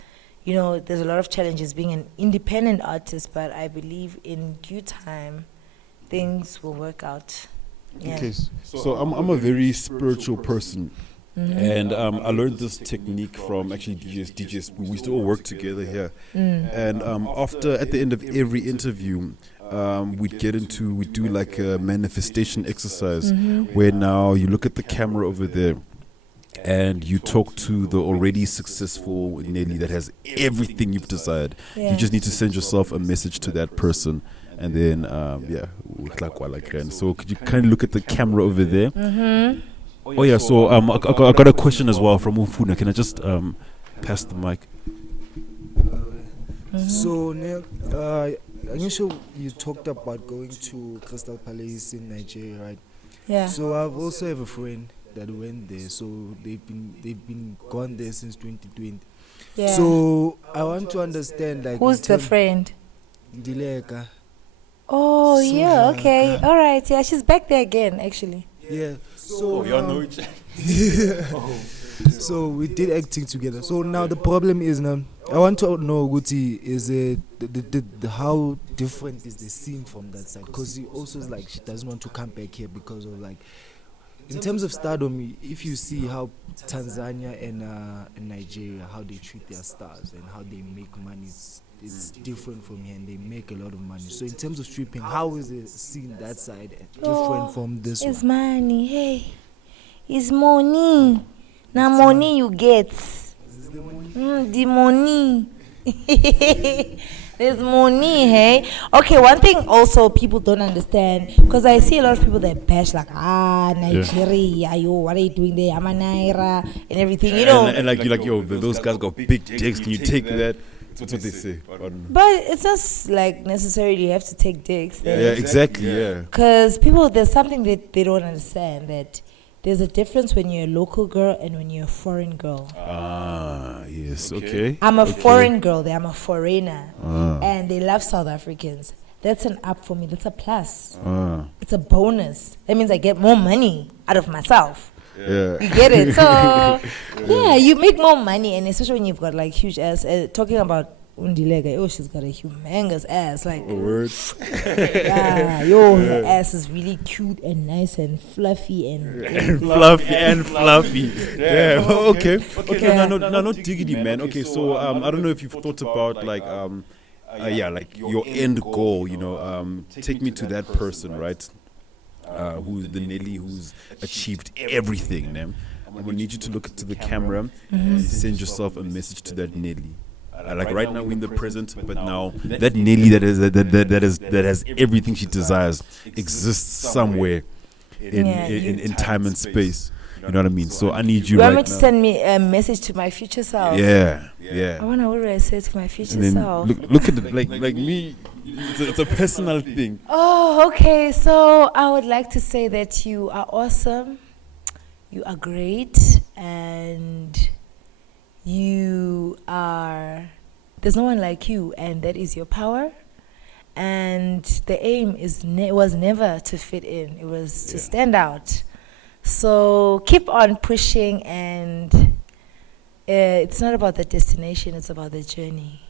there's a lot of challenges being an independent artist, but I believe in due time things will work out. Yeah. Okay, so I'm a very spiritual person, and I learned this technique from actually DJs. We still work together here, and at the end of every interview, we'd do like a manifestation exercise, where now you look at the camera over there, and you talk to the already successful Nelly that has everything you've desired. Yeah. You just need to send yourself a message to that person. And then, so could you kind of look at the camera over there? Oh yeah, so I got a question as well from Umfuna. Can I just pass the mic? So, Neil, I'm sure you talked about going to Crystal Palace in Nigeria, right? Yeah. So I've also have a friend that went there. So they've been gone there since 2020. Yeah. So I want to understand, like, who's the friend? Dileka. Oh, yeah, Sojaka. okay. All right. Yeah, she's back there again, actually. Yeah. So y'all know each other. So we did acting together. So now the problem is now I want to know, Guti, is it the how different is the scene from that side? Because she also is like she doesn't want to come back here because of like, in terms of stardom, if you see how Tanzania and Nigeria, how they treat their stars and how they make money, it's different from here, and they make a lot of money. So in terms of stripping, how is the scene that side different from this It's one? money, hey. It's money. Now money you get. The money. There's money, hey. Okay, one thing also people don't understand, because I see a lot of people that bash like, Nigeria, yo, what are you doing there? I'm a Naira and everything, And like you're like, yo, those guys got big dicks. Can you take that? That's what they say. But it's not like necessarily you have to take dicks. Yeah, exactly. Yeah. Because people, there's something that they don't understand, that there's a difference when you're a local girl and when you're a foreign girl. Yes. Okay. I'm a foreign girl. I'm a foreigner. And they love South Africans. That's an up for me. That's a plus. It's a bonus. That means I get more money out of myself. Yeah. You get it? So, yeah, you make more money. And especially when you've got like huge ass. Talking about Undilega, oh, she's got a humongous ass. Like, Word. her ass is really cute and nice and fluffy and fluffy. Yeah. Okay. No, not diggity, man. Okay, so I don't know if you've thought about like like your end goal. Take me to that person, right? Who's the Nelly who's achieved everything, man. I'm gonna need you to look into the camera and send yourself a message to that Nelly. Like right now we're in the present, but now that Nelly that has everything she desires exists somewhere in time and space. You know what I mean? So I need you You want right me to now. send me a message to my future self? Yeah, I yeah. wonder what do I say to my future And then self. look at it like me. It's a personal thing. Oh, okay. So I would like to say that you are awesome, you are great, and you are. There's no one like you, and that is your power. And the aim is was never to fit in; it was to stand out. So keep on pushing, and it's not about the destination; it's about the journey.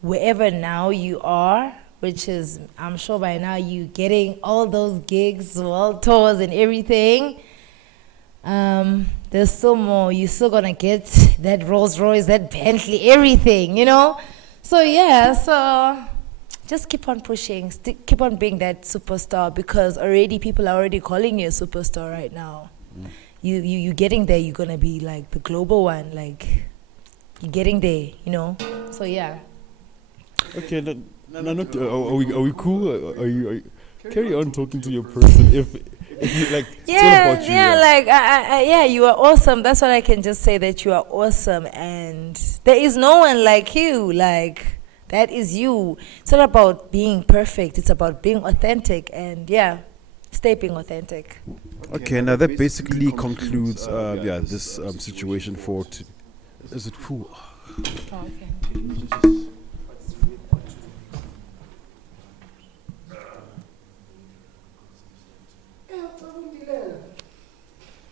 Wherever now you are, which is, I'm sure by now you getting all those gigs, world tours and everything. There's still more. You're still gonna get that Rolls Royce, that Bentley, everything, you know? So yeah, so just keep on pushing. Keep on being that superstar, because already people are already calling you a superstar right now. You getting there, you're gonna be like the global one, like you're getting there, you know? So yeah. Okay, are we cool? Are you carry on talking to your person if you like? It's all about you, like yeah, you are awesome. That's what I can just say, that you are awesome, and there is no one like you. Like, that is you. It's not about being perfect. It's about being authentic, and yeah, stay being authentic. Okay, now that basically concludes this situation for. Is it full? Oh, okay.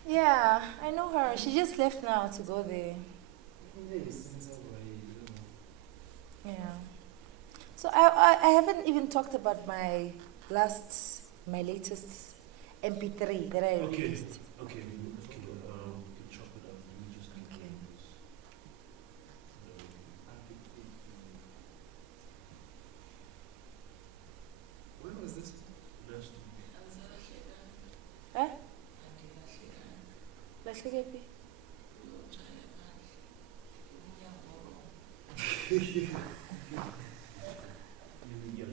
Yeah, I know her. She just left now to go there. Yeah. So I haven't even talked about my latest MP3 that I released. Okay. When was this? Huh? Lahleke phi?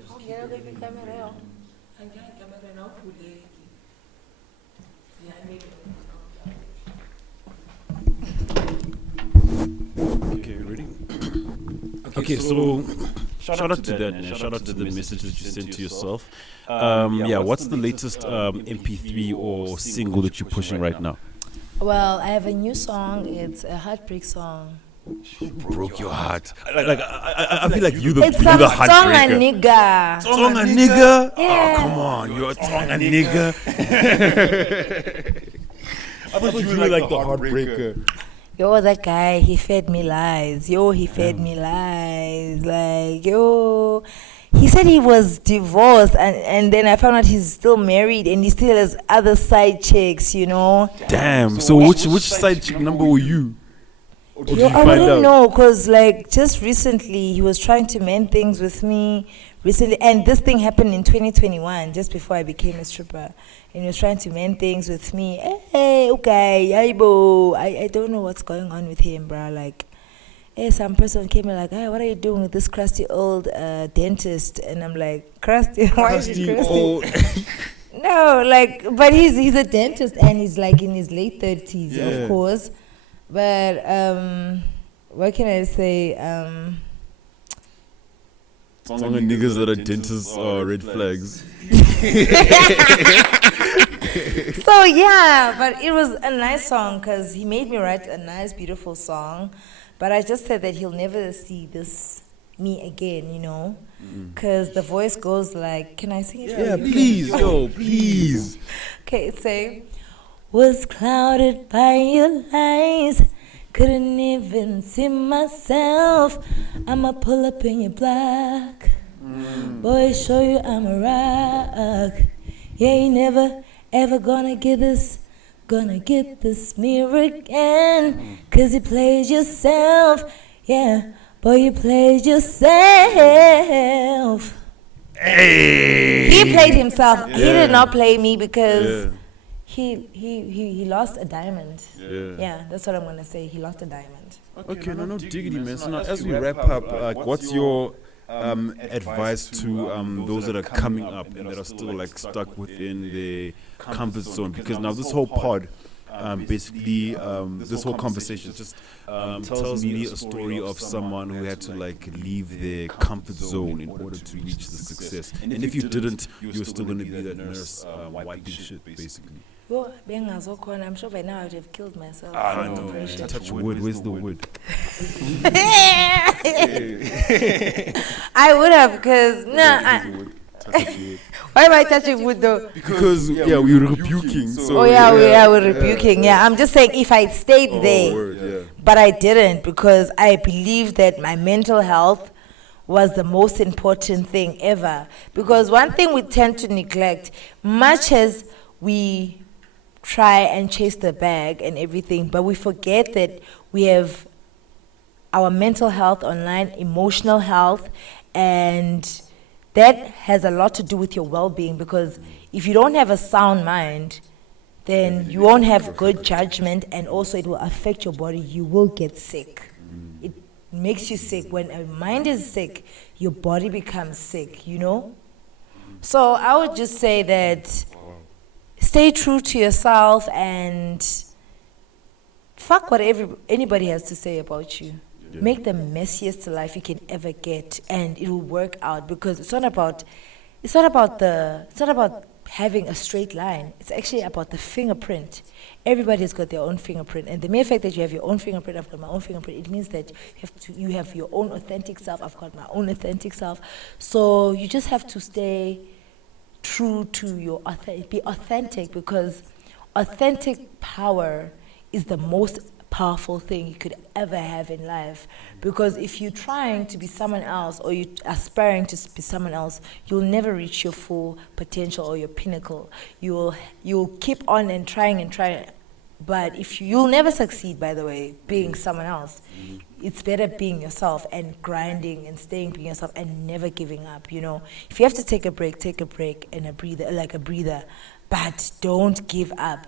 Awungena kweyiphi ikamera yo? Okay, ready? Okay, so shout out to that, man. Shout out to the message that you sent to yourself. What's the latest MP3 or single that you're pushing right now? Well, I have a new song. It's a heartbreak song. Broke your heart. I feel like you're the It's some song a heartbreaker. nigga. Song a nigga? Yeah. Oh, come on. You're a song a nigga. I thought you were like the heartbreaker. Yo, that guy, he fed me lies. He fed me lies. Like, yo. He said he was divorced, and then I found out he's still married, and he still has other side chicks, you know. Damn. So which side chick number were you? Or did Yo, you I find wouldn't out? know, because like just recently he was trying to mend things with me recently, and this thing happened in 2021, just before I became a stripper, and he was trying to mend things with me. Hey, okay, aibo. I don't know what's going on with him, bruh. Like, some person came in like, hey, what are you doing with this crusty old dentist? And I'm like, crusty? Why is it crusty? Old. No, like, but he's a dentist, and he's like in his late 30s, of course. But what can I say? Song of niggas that are dentists are red flags. So yeah, but it was a nice song because he made me write a nice, beautiful song. But I just said that he'll never see this me again, you know, because the voice goes like, can I sing it? Yeah, please, yo, please. Okay, it's say, was clouded by your lies, couldn't even see myself. I'ma pull up in your block, boy, show you I'm a rock. You ain't never ever gonna get this mirror again, 'cause you played yourself, yeah, boy, you played yourself. Hey. He played himself. He did not play me because Yeah. he lost a diamond. Yeah. Yeah, that's what I'm gonna say. He lost a diamond. Okay, no diggity, man. So now, as we wrap up, what's your advice to those that are coming up and that are still like stuck within the comfort zone? Because now this whole pod, basically, this whole conversation just tells me a story of someone who had to like leave their comfort zone in order to reach the success. And if you didn't, you're still going to be that nurse wiping shit, basically. Yo, I'm sure by now I would have killed myself. I know. Touch wood. Where's the wood? I would have, because why am I touching wood though? Because we were rebuking. So, we're rebuking. Yeah, I'm just saying if I stayed there, but I didn't, because I believe that my mental health was the most important thing ever. Because one thing we tend to neglect, much as we try and chase the bag and everything, but we forget that we have our mental health online, emotional health, and that has a lot to do with your well-being, because if you don't have a sound mind, then you won't have good judgment, and also it will affect your body. You will get sick. It makes you sick. When a mind is sick, your body becomes sick, you know? So I would just say that stay true to yourself and fuck what anybody has to say about you. Yeah. Make the messiest life you can ever get, and it will work out, because it's not about having a straight line. It's actually about the fingerprint. Everybody's got their own fingerprint, and the mere fact that you have your own fingerprint, I've got my own fingerprint, it means that you have your own authentic self. I've got my own authentic self. So you just have to stay true to your be authentic, because authentic power is the most powerful thing you could ever have in life. Because if you're trying to be someone else, or you're aspiring to be someone else, you'll never reach your full potential or your pinnacle. You'll keep on and trying, but you'll never succeed, by the way, being someone else. It's better being yourself and grinding and staying being yourself and never giving up, you know. If you have to take a break and a breather, but don't give up.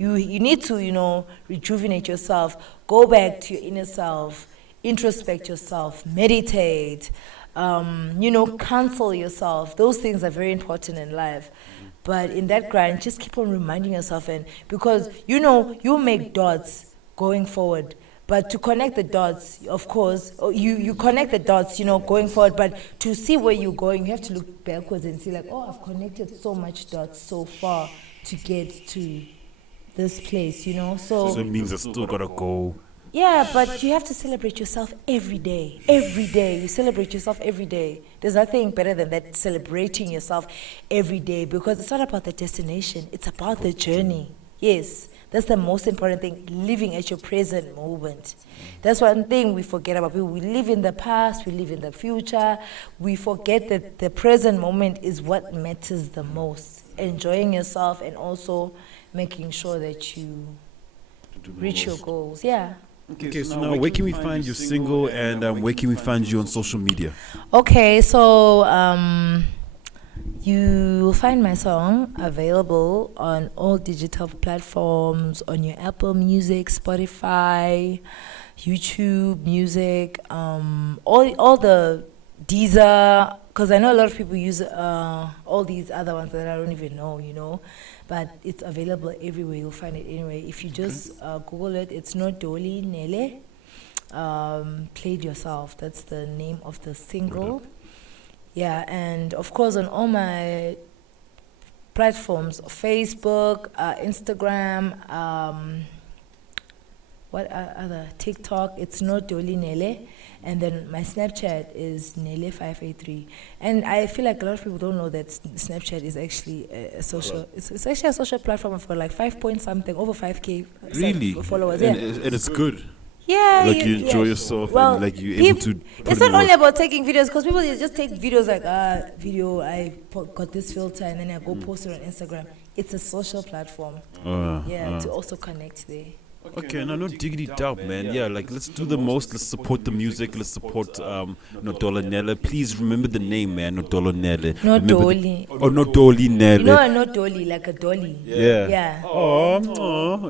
You need to, you know, rejuvenate yourself, go back to your inner self, introspect yourself, meditate, counsel yourself. Those things are very important in life. But in that grind, just keep on reminding yourself, and because, you know, you make dots going forward. But to connect the dots, of course, you connect the dots, you know, going forward. But to see where you're going, you have to look backwards and see, like, oh, I've connected so much dots so far to get to this place, you know. So it means I still gotta go. Yeah, but you have to celebrate yourself every day. Every day. You celebrate yourself every day. There's nothing better than that, celebrating yourself every day, because it's not about the destination. It's about the journey. Yes, that's the most important thing, living at your present moment. That's one thing we forget about people. We live in the past, we live in the future. We forget that the present moment is what matters the most. Enjoying yourself and also making sure that you reach your goals. Yeah. Okay, so now where can we find you single, and where can we find you on social media? Okay, so you will find my song available on all digital platforms, on your Apple Music, Spotify, YouTube Music, all the Deezer, because I know a lot of people use all these other ones that I don't even know, you know. But it's available everywhere. You'll find it anyway. If you just Google it, it's Nodoli Nelle. Played Yourself. That's the name of the single. Yeah, and of course on all my platforms, Facebook, Instagram, what other? TikTok, it's Nodoli Nelle. And then my Snapchat is Nelle583. And I feel like a lot of people don't know that Snapchat is actually a social. It's actually a social platform for like 5 point something, over 5K really? Followers. And, yeah. And it's good. Yeah, like you enjoy yourself, well, and like you're able to. It's not only about taking videos, because people just take videos like I got this filter and then I go post it on Instagram. It's a social platform. To also connect there. Okay, no diggity doubt, man. Yeah, like let's do the most. Let's support the music. Let's support Nodoli Nelle. Please remember the name, man. Nodoli Nelle. Nodoli. Oh, Nodoli Nelle. You know a dolly, like a dolly. Yeah. Yeah. Oh.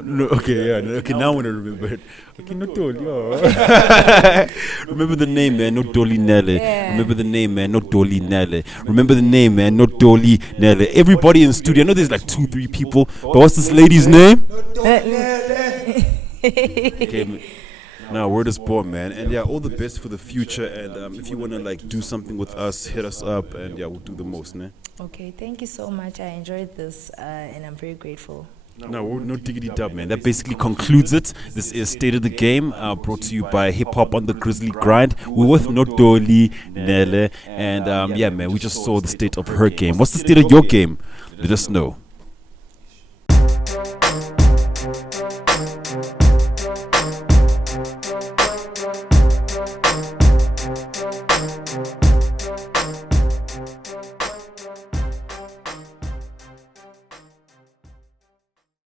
No, okay, yeah. No, okay, now I want to remember it. Okay, Nodoli. Oh. Remember the name, man. Nodoli Nelle. Yeah. Remember the name, man. Nodoli Nelle. Remember the name, man. Nodoli Nelle. Everybody in the studio. I know there's like 2-3 people, but what's this lady's name? Okay, now word is born, man, and yeah, all the best for the future. And if you wanna like do something with us, hit us up, and yeah, we'll do the most, man. Okay, thank you so much. I enjoyed this, and I'm very grateful. No diggity dub, man. That basically concludes it. This is State of the Game, brought to you by Hip Hop on the Grizzly Grind. We're with Nodoli Nelle, and yeah, man, we just saw the state of her game. What's the state of your game? Let us know.